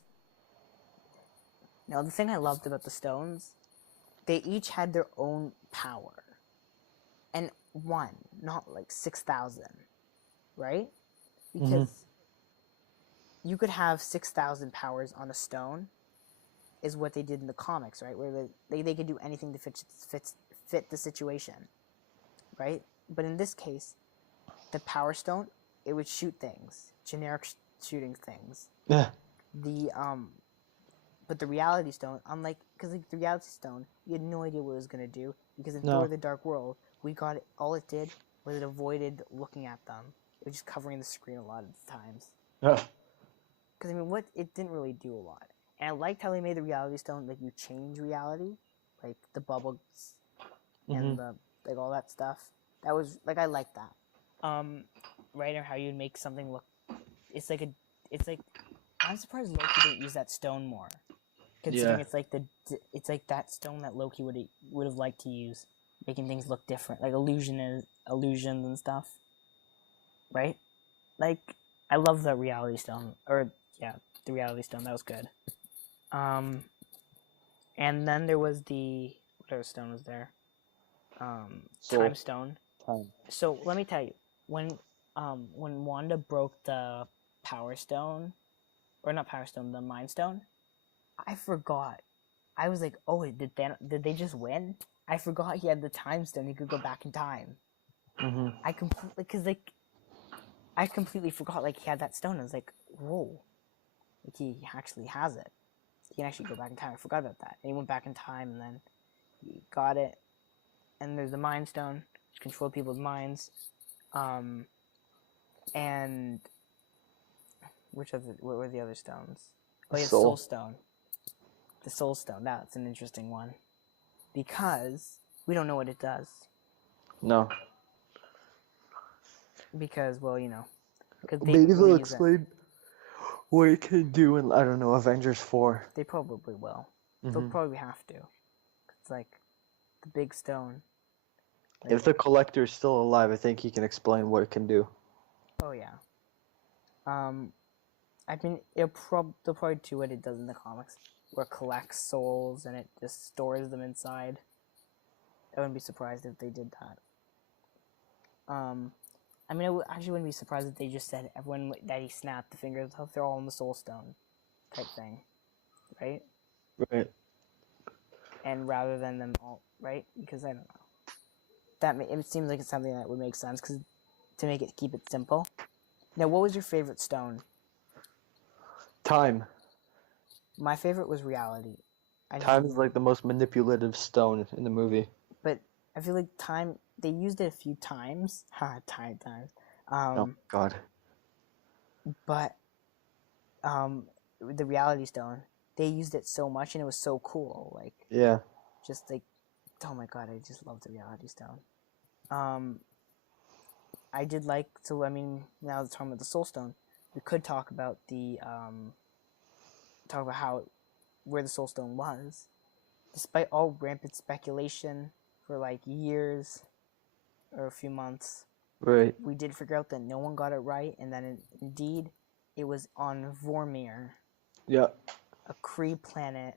now the thing I loved about the stones, they each had their own power. And one, not like 6,000, right? Because you could have 6,000 powers on a stone, is what they did in the comics, right? Where they could do anything to fit the situation, right? But in this case, the Power Stone, it would shoot things, generic shooting things. Yeah. But the Reality Stone, unlike, because like the Reality Stone, you had no idea what it was gonna do, because in Thor: The Dark World, we got it. All it did was it avoided looking at them. It was just covering the screen a lot of the times. Yeah. Because I mean, it didn't really do a lot. And I liked how they made the Reality Stone, like, you change reality, like the bubbles and the, like, all that stuff. That was, like, I liked that. right, or how you'd make something look. It's like I'm surprised Loki didn't use that stone more, considering Yeah. it's like that stone that Loki would have liked to use, making things look different, like illusions and stuff, right? Like, I love the reality stone, the reality stone. That was good. And then there was what other stone was there? Time stone. Time. So let me tell you, when Wanda broke the Power Stone, or not Power Stone, the Mind Stone, I forgot. I was like, oh, did they just win? I forgot he had the Time Stone. He could go back in time. Mm-hmm. I completely forgot he had that stone. I was like, whoa, he actually has it. He can actually go back in time. I forgot about that. And he went back in time, and then he got it. And there's the Mind Stone, which controlled people's minds. And what were the other stones? Oh, yeah, Soul Stone. The Soul Stone. That's an interesting one, because we don't know what it does. No. Because, well, because Maybe they'll explain what it can do in, I don't know, Avengers 4. They probably will. Mm-hmm. They'll probably have to. It's like the big stone. If the Collector's still alive, I think he can explain what it can do. Oh yeah. I mean, they'll probably do what it does in the comics, where it collects souls and it just stores them inside. I wouldn't be surprised if they did that. I mean, I actually wouldn't be surprised if they just said everyone that he snapped the fingers off, they're all in the Soul Stone, type thing, right? Right. And rather than them all, right? Because I don't know. It seems like it's something that would make sense, because to keep it simple. Now, what was your favorite stone? Time. My favorite was reality. Time is like the most manipulative stone in the movie. But I feel like time, they used it a few times. Times. Oh, God. But the reality stone, they used it so much, and it was so cool. Yeah. Just oh my God, I just love the reality stone. I did so I mean, now talking about the Soul Stone, we could talk about where the Soul Stone was. Despite all rampant speculation for years or a few months, Right. we did figure out that no one got it right, and that indeed it was on Vormir. Yeah. A Kree planet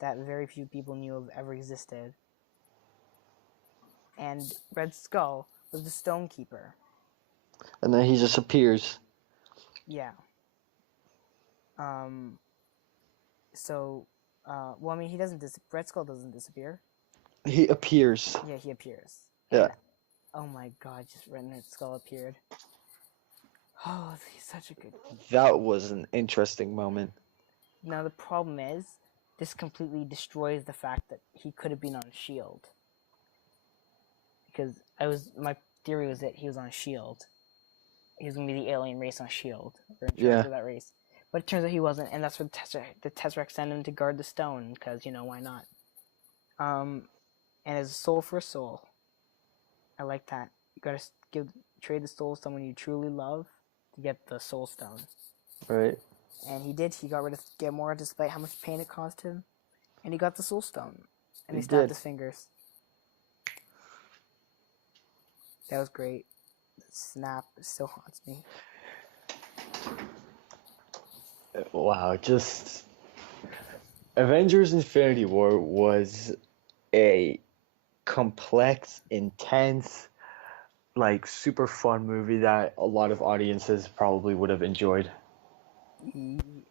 that very few people knew of ever existed. And Red Skull was the Stonekeeper. And then he just appears. Yeah. Well, I mean, he doesn't Red Skull doesn't disappear. He appears. Yeah, he appears. Yeah. And, oh my God, just Red Skull appeared. Oh, he's such a good... That was an interesting moment. Now, the problem is, this completely destroys the fact that he could have been on S.H.I.E.L.D. Because my theory was that he was on S.H.I.E.L.D. He was going to be the alien race on S.H.I.E.L.D. Or in charge of that race. But it turns out he wasn't, and that's what the Tesseract sent him to guard the stone, because, why not? And as a soul for a soul, I like that. You gotta trade the soul to someone you truly love to get the Soul Stone. Right. And he did. He got rid of Gamora despite how much pain it caused him, and he got the Soul Stone. And he snapped his fingers. That was great. The snap still haunts me. Wow, just Avengers Infinity War was a complex, intense, super fun movie that a lot of audiences probably would have enjoyed.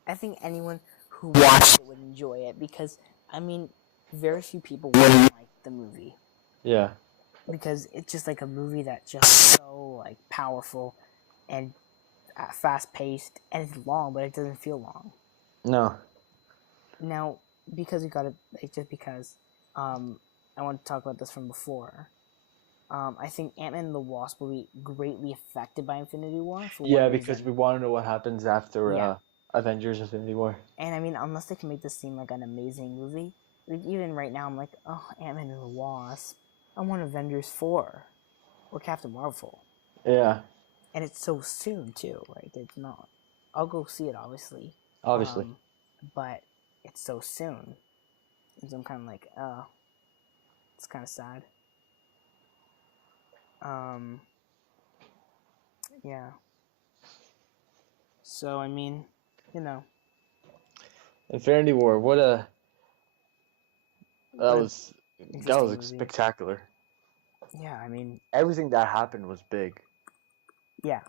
I think anyone who watched it would enjoy it, because, I mean, very few people wouldn't like the movie. Yeah. Because it's just a movie that's just so, powerful and fast-paced, and it's long, but it doesn't feel long. No. Now, because we got it, just because, I want to talk about this from before. I think Ant-Man and the Wasp will be greatly affected by Infinity War. Because we want to know what happens after Avengers Infinity War. And I mean, unless they can make this seem like an amazing movie, even right now, I'm like, oh, Ant-Man and the Wasp. I want Avengers 4 or Captain Marvel. Yeah. and it's so soon too, right? It's not. I'll go see it, obviously. Obviously. But it's so soon, and so I'm kind of like, it's kind of sad. Yeah. So I mean, you know, Infinity War, that what was an interesting movie. spectacular. Yeah, I mean, Everything that happened was big. yeah.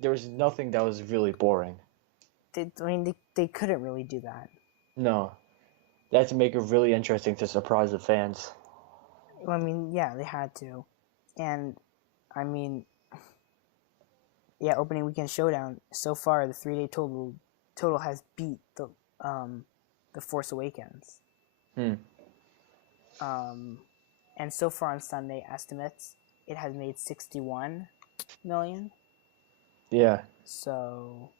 There was nothing that was really boring. They couldn't really do that. No. They had to make it really interesting to surprise the fans. Well, I mean, yeah, they had to, and I mean, yeah, opening weekend showdown. So far, the 3-day total has beat the Force Awakens. And so far on Sunday estimates, it has made 61 million. Yeah. So,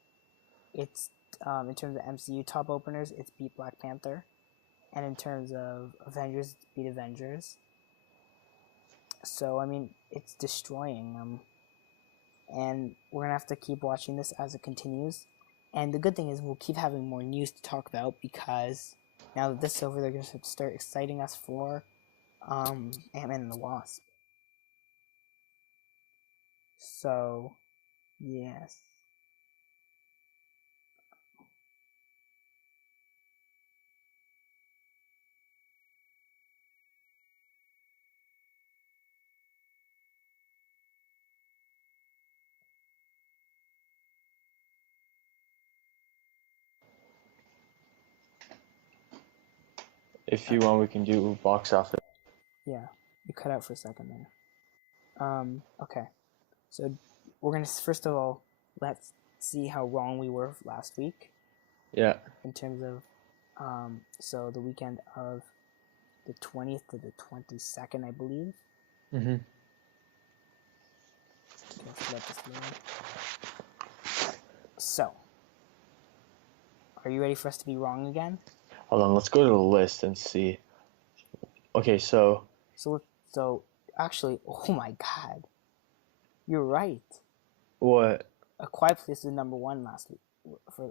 it's in terms of MCU top openers, it's beat Black Panther, and in terms of Avengers, it's beat Avengers. So I mean, it's destroying them, and we're gonna have to keep watching this as it continues. And the good thing is we'll keep having more news to talk about, because now that this is over, they're gonna start exciting us for Ant-Man and the Wasp. So, yes. If you want, we can do box office. Yeah, you cut out for a second there. Okay. So we're gonna first of all, let's see how wrong we were last week. Yeah. In terms of, so the weekend of the 20th to the 22nd, I believe. Mm-hmm. Let's let this load. So, are you ready for us to be wrong again? Hold on, let's go to the list and see. Okay, so actually, oh my God, you're right. what? A Quiet Place was number 1 last week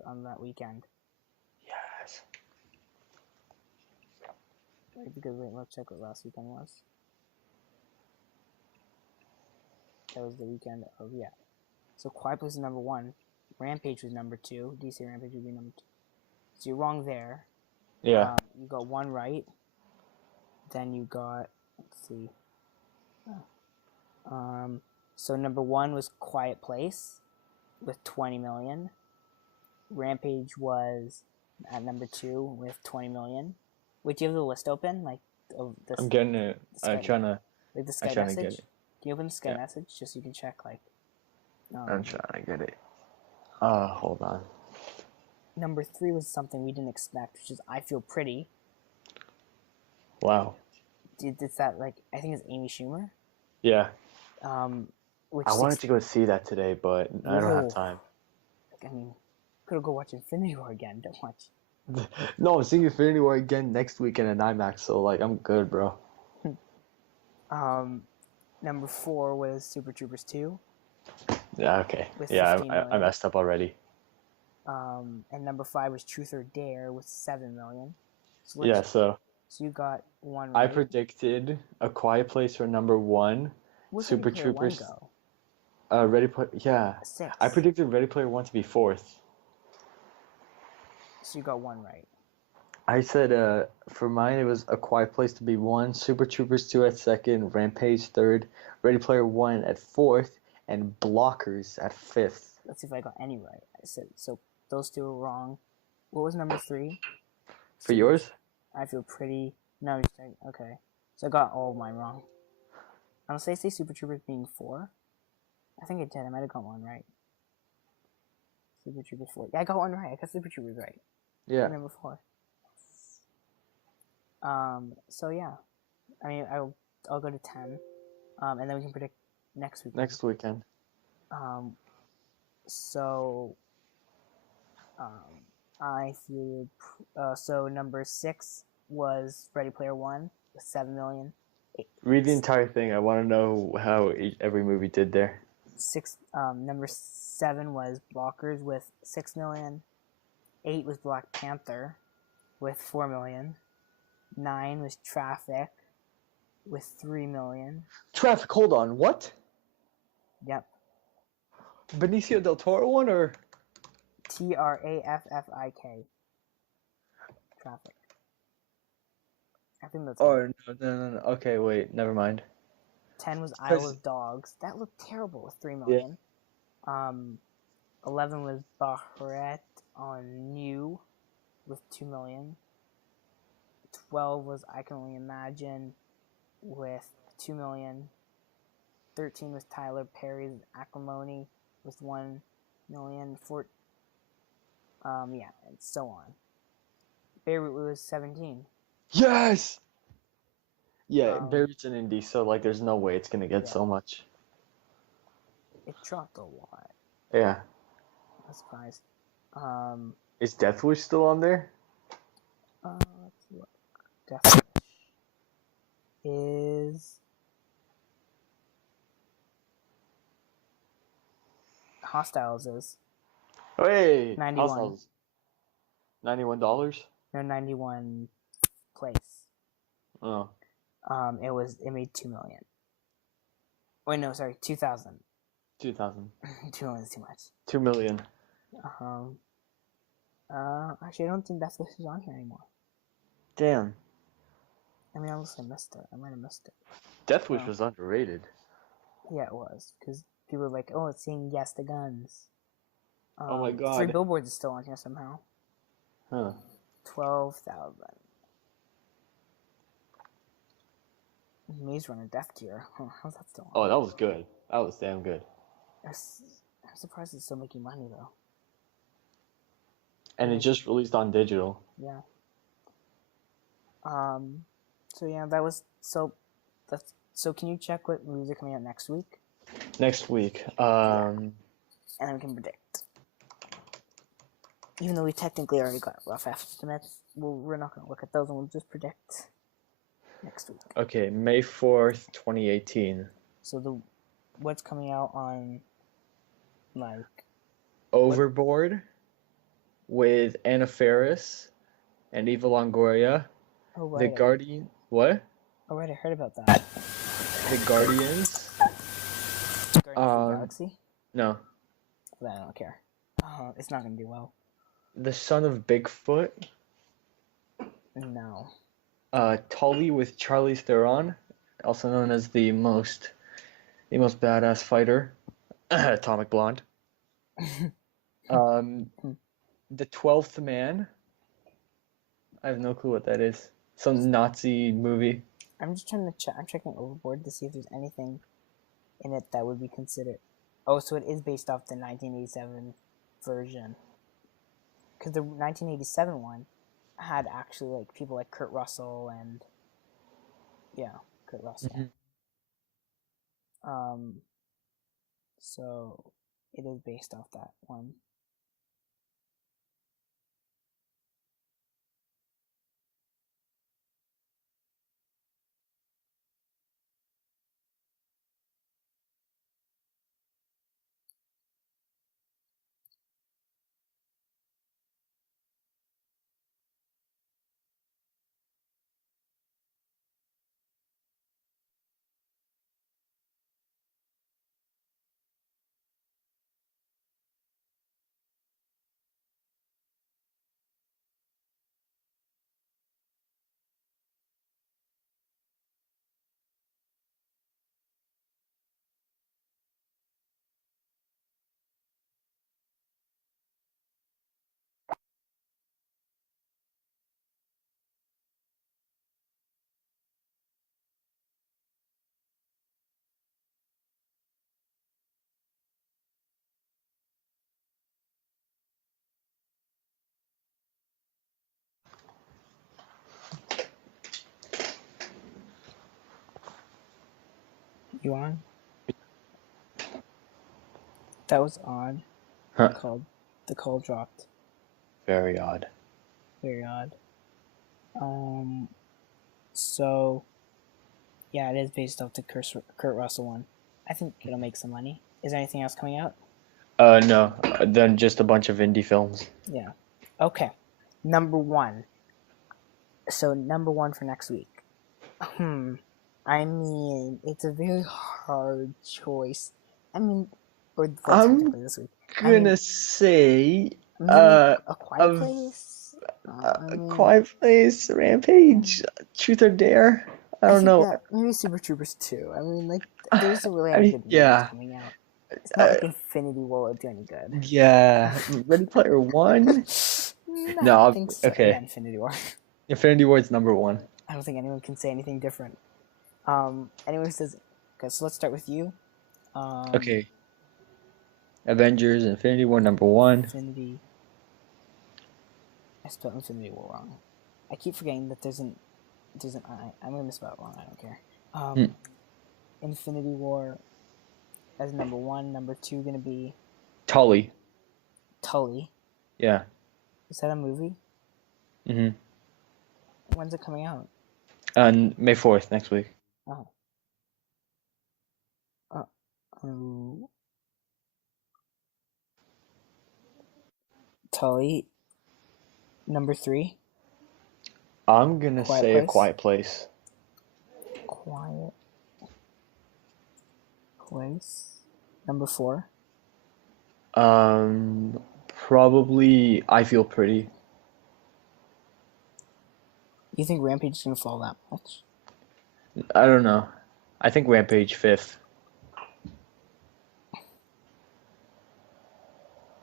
on that weekend. Yes. Right, because let's check what last weekend was. That was the weekend of, yeah. So Quiet Place was number 1. Rampage was number 2. DC Rampage would be number 2. So you're wrong there. Yeah. You got 1 right. Then you got, let's see. So number 1 was Quiet Place with 20 million. Rampage was at number 2 with 20 million. Wait, do you have the list open? Like, this, I'm getting it. I'm trying to Sky get message? it. Can you open the Sky message just so you can check, like... I'm trying to get it. Hold on. Number 3 was something we didn't expect, which is I Feel Pretty. Wow. It's that, like, I think it's Amy Schumer. Yeah. Which I wanted to go see that today, but I don't have time. I mean, could go watch Infinity War again. Don't watch. No, I'm seeing Infinity War again next weekend in IMAX, so like I'm good, bro. Number 4 was Super Troopers 2. Yeah, okay. With Yeah, 15 I million. messed up already. And number 5 was Truth or Dare with 7 million. So you got 1 right. I predicted A Quiet Place for number 1. Where's Super Ready Player Troopers. 1 go? Ready Player. Yeah. 6. I predicted Ready Player 1 to be 4th. So you got 1 right. I said for mine it was A Quiet Place to be 1, Super Troopers 2 at 2nd, Rampage 3rd, Ready Player 1 at 4th, and Blockers at 5th. Let's see if I got any right. I said so. Those 2 were wrong. What was number 3? For yours? I Feel Pretty. No, okay. So I got all of mine wrong. Unless I say Super Troopers being 4. I think I did. I might have got 1 right. Super Troopers 4. Yeah, I got 1 right. I got Super Troopers right. Yeah. Number 4. So yeah. I mean, I'll go to 10. And then we can predict next weekend. Next weekend. So I feel so number 6 was Ready Player 1 with 7 million. Read the entire thing. I want to know how every movie did there. Number 7 was Blockers with 6 million. 8 was Black Panther with 4 million. 9 was Traffic with 3 million. Traffic. Hold on. What? Yep. Benicio del Toro one or? Traffik. Traffic. I think that's. Oh no. Okay, wait. Never mind. 10 was Isle of Dogs. That looked terrible with 3 million. Yeah. 11 was Bahret on New with 2 million. 12 was I Can Only Imagine with 2 million. 13 was Tyler Perry's Acrimony with 1 million. Yeah, and so on. Beirut was 17. Yes! Yeah, Beirut's an indie, so like there's no way it's gonna get so much. It dropped a lot. Yeah. I'm surprised. Is Death Wish still on there? Let's look. Death Wish is Hostiles is Hey, 91. Hostiles. $91? No, 91 place. Oh. It made 2 million. Wait, no, sorry, 2,000. 2,000. 2 million is too much. 2 million. Actually, I don't think Death Wish is on here anymore. Damn. I mean, unless I missed it. I might have missed it. Death Wish was underrated. Yeah, it was. Because people were like, oh, it's saying yes to guns. Oh my god. 3 Billboards is still on here somehow. Huh. 12,000. Maze Runner Death Tier. Huh, how's that still on? Oh, that was good. That was damn good. I'm surprised it's still making money, though. And it just released on digital. Yeah. So yeah, that was so can you check what movies are coming out next week? Next week. And then we can predict. Even though we technically already got rough estimates, we're not going to look at those and we'll just predict next week. Okay, May 4th, 2018. So what's coming out on like Overboard with Anna Faris and Eva Longoria. Oh, right. The Guardian. What? Oh, right, I heard about that. The Guardians. Guardians of the Galaxy? No. I don't care. It's not going to do well. The Son of Bigfoot. No. Tully with Charlize Theron, also known as the most badass fighter, Atomic Blonde. The 12th Man. I have no clue what that is. Some Nazi movie. I'm just trying to check. I'm checking Overboard to see if there's anything in it that would be considered. Oh, so it is based off the 1987 version. Because the 1987 one had actually like people like Kurt Russell and Kurt Russell. Mm-hmm. So it is based off that one. You on? That was odd. Huh. The call dropped. Very odd. Very odd. So, yeah, it is based off the Kurt Russell one. I think it'll make some money. Is there anything else coming out? No. Then just a bunch of indie films. Yeah. Okay. Number 1. So number 1 for next week. I mean, it's a very hard choice. I mean, or well, I'm technically this week. gonna say Maybe A Quiet of Place. Quiet Place, Rampage, Truth or Dare. I don't know. Yeah, maybe Super Troopers 2. I mean, like, there's a really I mean, good movies yeah. coming out. It's not like Infinity War will do any good. Yeah, Ready Player One. No, I think so. Okay. Yeah, Infinity War. Infinity War is number 1. I don't think anyone can say anything different. Anyone who says, okay, so let's start with you. Okay. Avengers, Infinity War, number 1. Infinity. I spelled Infinity War wrong. I keep forgetting that there's an I. I'm gonna misspell it wrong. I don't care. Infinity War as number 1. Number 2 gonna be Tully. Tully. Yeah. Is that a movie? Mhm. When's it coming out? On May 4th, next week. Oh. Tully. Number 3. I'm gonna Quiet say Place? A Quiet Place. Quiet Place. Number 4. Probably I Feel Pretty. You think Rampage is gonna fall that much? I don't know. I think Rampage 5th.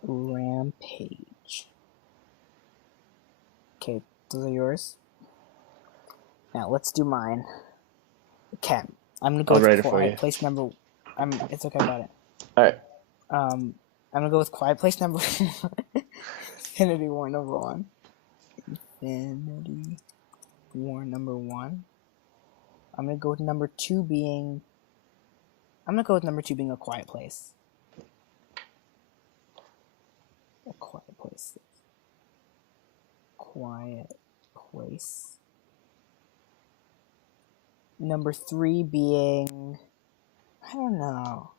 Rampage. Okay, those are yours. Now let's do mine. Okay, I'm gonna go I'll write with it for Quiet you. Place number. It's okay, I got it. All right. I'm gonna go with Quiet Place number. Infinity War number 1. Infinity War number 1. I'm gonna go with number 2 being. I'm gonna go with number 2 being A Quiet Place. A Quiet Place. Quiet Place. Number 3 being. I don't know.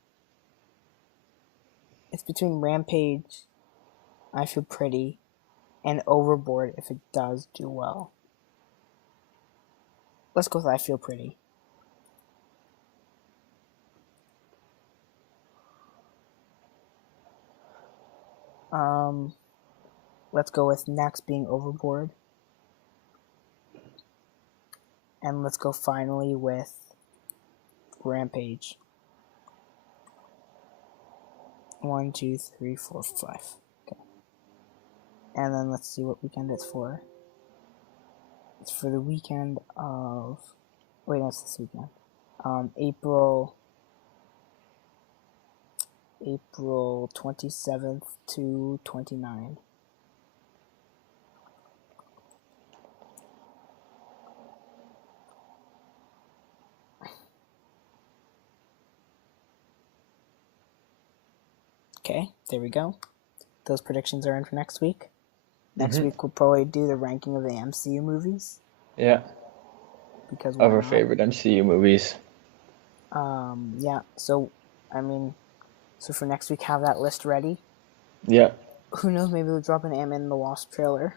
It's between Rampage, I Feel Pretty, and Overboard if it does do well. Let's go with I Feel Pretty. Let's go with next being Overboard. And let's go finally with Rampage. 1, 2, 3, 4, 5. Okay. And then let's see what weekend it's for. It's for the weekend of. Wait, no, it's this weekend. April 27th to 29th. Okay, there we go. Those predictions are in for next week. Next week we'll probably do the ranking of the MCU movies. Yeah. Because Of our favorite MCU movies. Yeah. So, I mean, so for next week, have that list ready. Yeah. Who knows? Maybe we'll drop an Ant-Man and the Wasp trailer.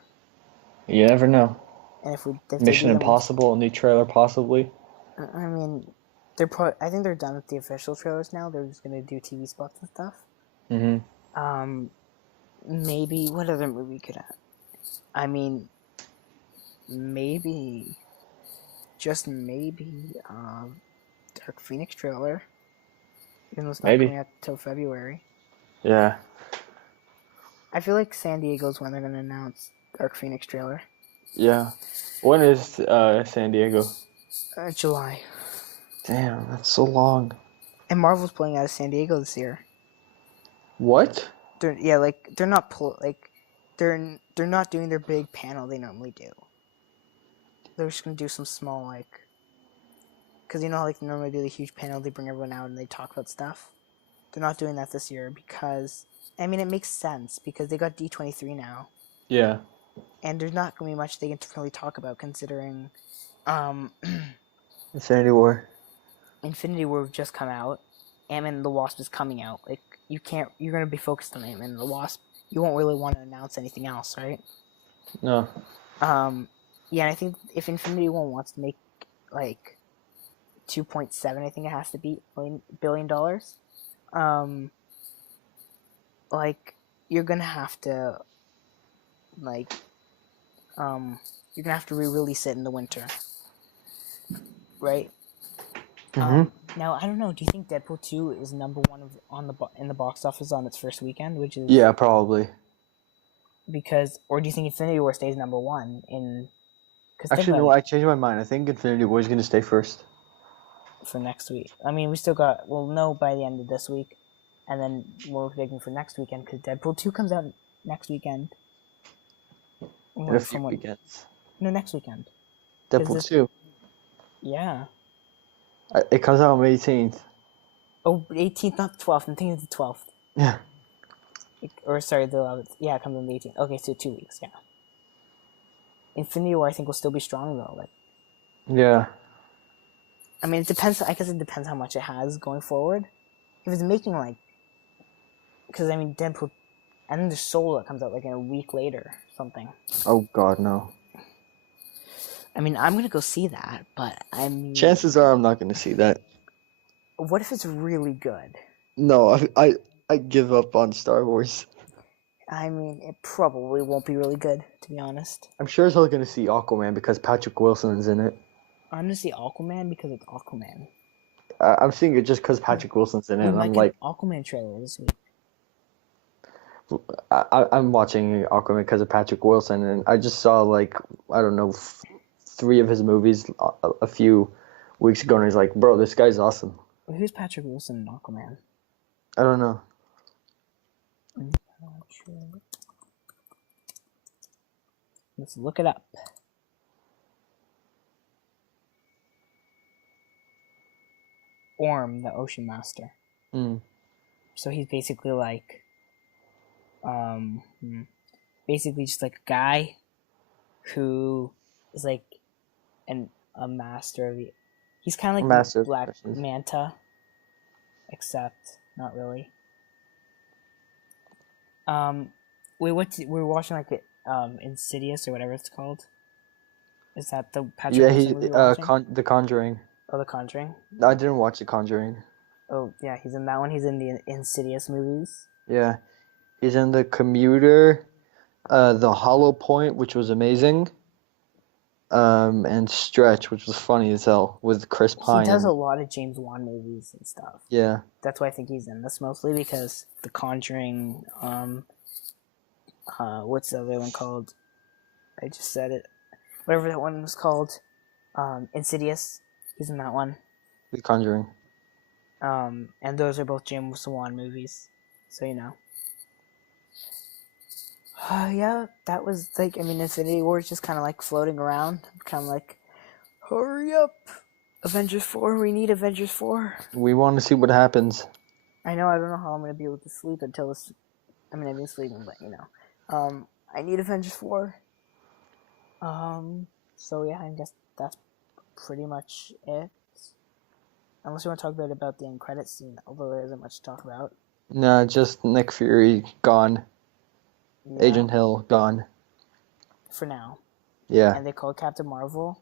You never know. And if Mission Impossible, a new trailer possibly. I mean, I think they're done with the official trailers now. They're just gonna do TV spots and stuff. Maybe what other movie could have? I mean, maybe, just maybe, Dark Phoenix trailer. Even though it's not coming out till February. Yeah. I feel like San Diego's when they're gonna announce Dark Phoenix trailer. Yeah. When is San Diego? July. Damn, that's so long. And Marvel's pulling out of San Diego this year. What? They're not they're not doing their big panel they normally do. They're just gonna do some small because you know how they normally do the huge panel, they bring everyone out and they talk about stuff. They're not doing that this year because I mean it makes sense because they got D23 now. Yeah. And there's not gonna be much they can really talk about considering Infinity War. Infinity War have just come out. Ant-Man and the Wasp is coming out. Like, you're gonna be focused on Ant-Man and the Wasp. You won't really want to announce anything else, right? No. Yeah, and I think if Infinity War wants to make, like, 2.7, I think it has to be, billion dollars, like, you're gonna have to, like, you're gonna have to re-release it in the winter, right? Now, I don't know, do you think Deadpool 2 is number one in the box office on its first weekend, which is... Yeah, probably. Because, or do you think Infinity War stays number one in... Actually, no, I changed my mind. I think Infinity War is going to stay first. For next week. I mean, we still got... We'll know by the end of this week. And then we're thinking for next weekend, because Deadpool 2 comes out next weekend. In a few weekends. No, next weekend. Deadpool 2. Yeah. It comes out on May 18th. Oh, 18th, not the 12th. I'm thinking it's the 12th. Yeah. Or, sorry, the 11th. Yeah, it comes on the 18th. Okay, so 2 weeks, yeah. Infinity War, I think, will still be strong, though. Like, yeah. I mean, it depends. I guess it depends how much it has going forward. If it's making, like... Because, I mean, Deadpool... And then there's Soul that comes out, like, in a week later. Something. Oh, God, no. I mean, I'm gonna go see that, but I mean... Chances are I'm not going to see that. What if it's really good? No, I give up on Star Wars. I mean, it probably won't be really good, to be honest. I'm sure as hell going to see Aquaman because Patrick Wilson's in it. I'm gonna see Aquaman because it's Aquaman. I'm seeing it just because Patrick Wilson's in it, and I'm like... Aquaman trailer this week. I'm watching Aquaman because of Patrick Wilson, and I just saw, like, I don't know, 3 of his movies a few weeks ago, and he's like, bro, this guy's awesome. Who's Patrick Wilson in Aquaman? I don't know. Let's look it up. Orm, the Ocean Master. So he's basically like, basically just like a guy who is like a master of the... He's kind of like Black Manta, except not really. We were watching like Insidious or whatever it's called. Is that the Patrick Wilson movie you're watching? The Conjuring. Oh, The Conjuring? No, I didn't watch The Conjuring. Oh, yeah, he's in that one. He's in the Insidious movies. Yeah. He's in The Commuter, The Hollow Point, which was amazing, and Stretch, which was funny as hell, with Chris Pine. He does a lot of James Wan movies and stuff. Yeah. That's why I think he's in this mostly, because The Conjuring, what's the other one called? I just said it. Whatever that one was called. Insidious. He's in that one. The Conjuring. And those are both James Wan movies. So, you know. Yeah, that was like, I mean, Infinity War is just kind of like floating around. Kind of like, hurry up! Avengers 4, we need Avengers 4. We want to see what happens. I know, I don't know how I'm going to be able to sleep until this. I mean, I've been sleeping, but you know. I need Avengers 4. So yeah, I guess that's pretty much it. Unless you want to talk about the end credits scene, although there isn't much to talk about. No, just Nick Fury gone. Yeah. Agent Hill gone. For now. Yeah. And they call Captain Marvel.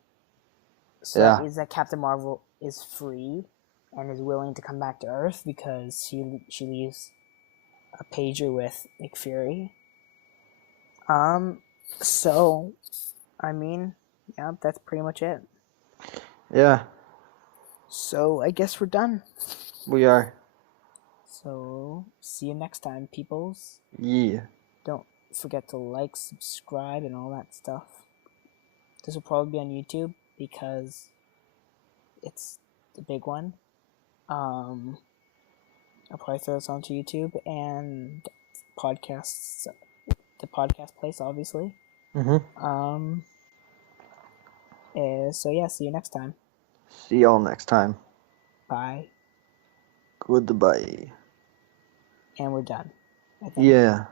So yeah. That means that Captain Marvel is free and is willing to come back to Earth because she leaves a pager with Nick Fury. So, I mean, yeah, that's pretty much it. Yeah. So, I guess we're done. We are. So, see you next time, peoples. Yeah. Don't forget to like, subscribe, and all that stuff. This will probably be on YouTube because it's the big one. I'll probably throw this onto YouTube and podcasts, the podcast place, obviously. Mm-hmm. So yeah, see you next time. See y'all next time. Bye. Goodbye. And we're done. Yeah.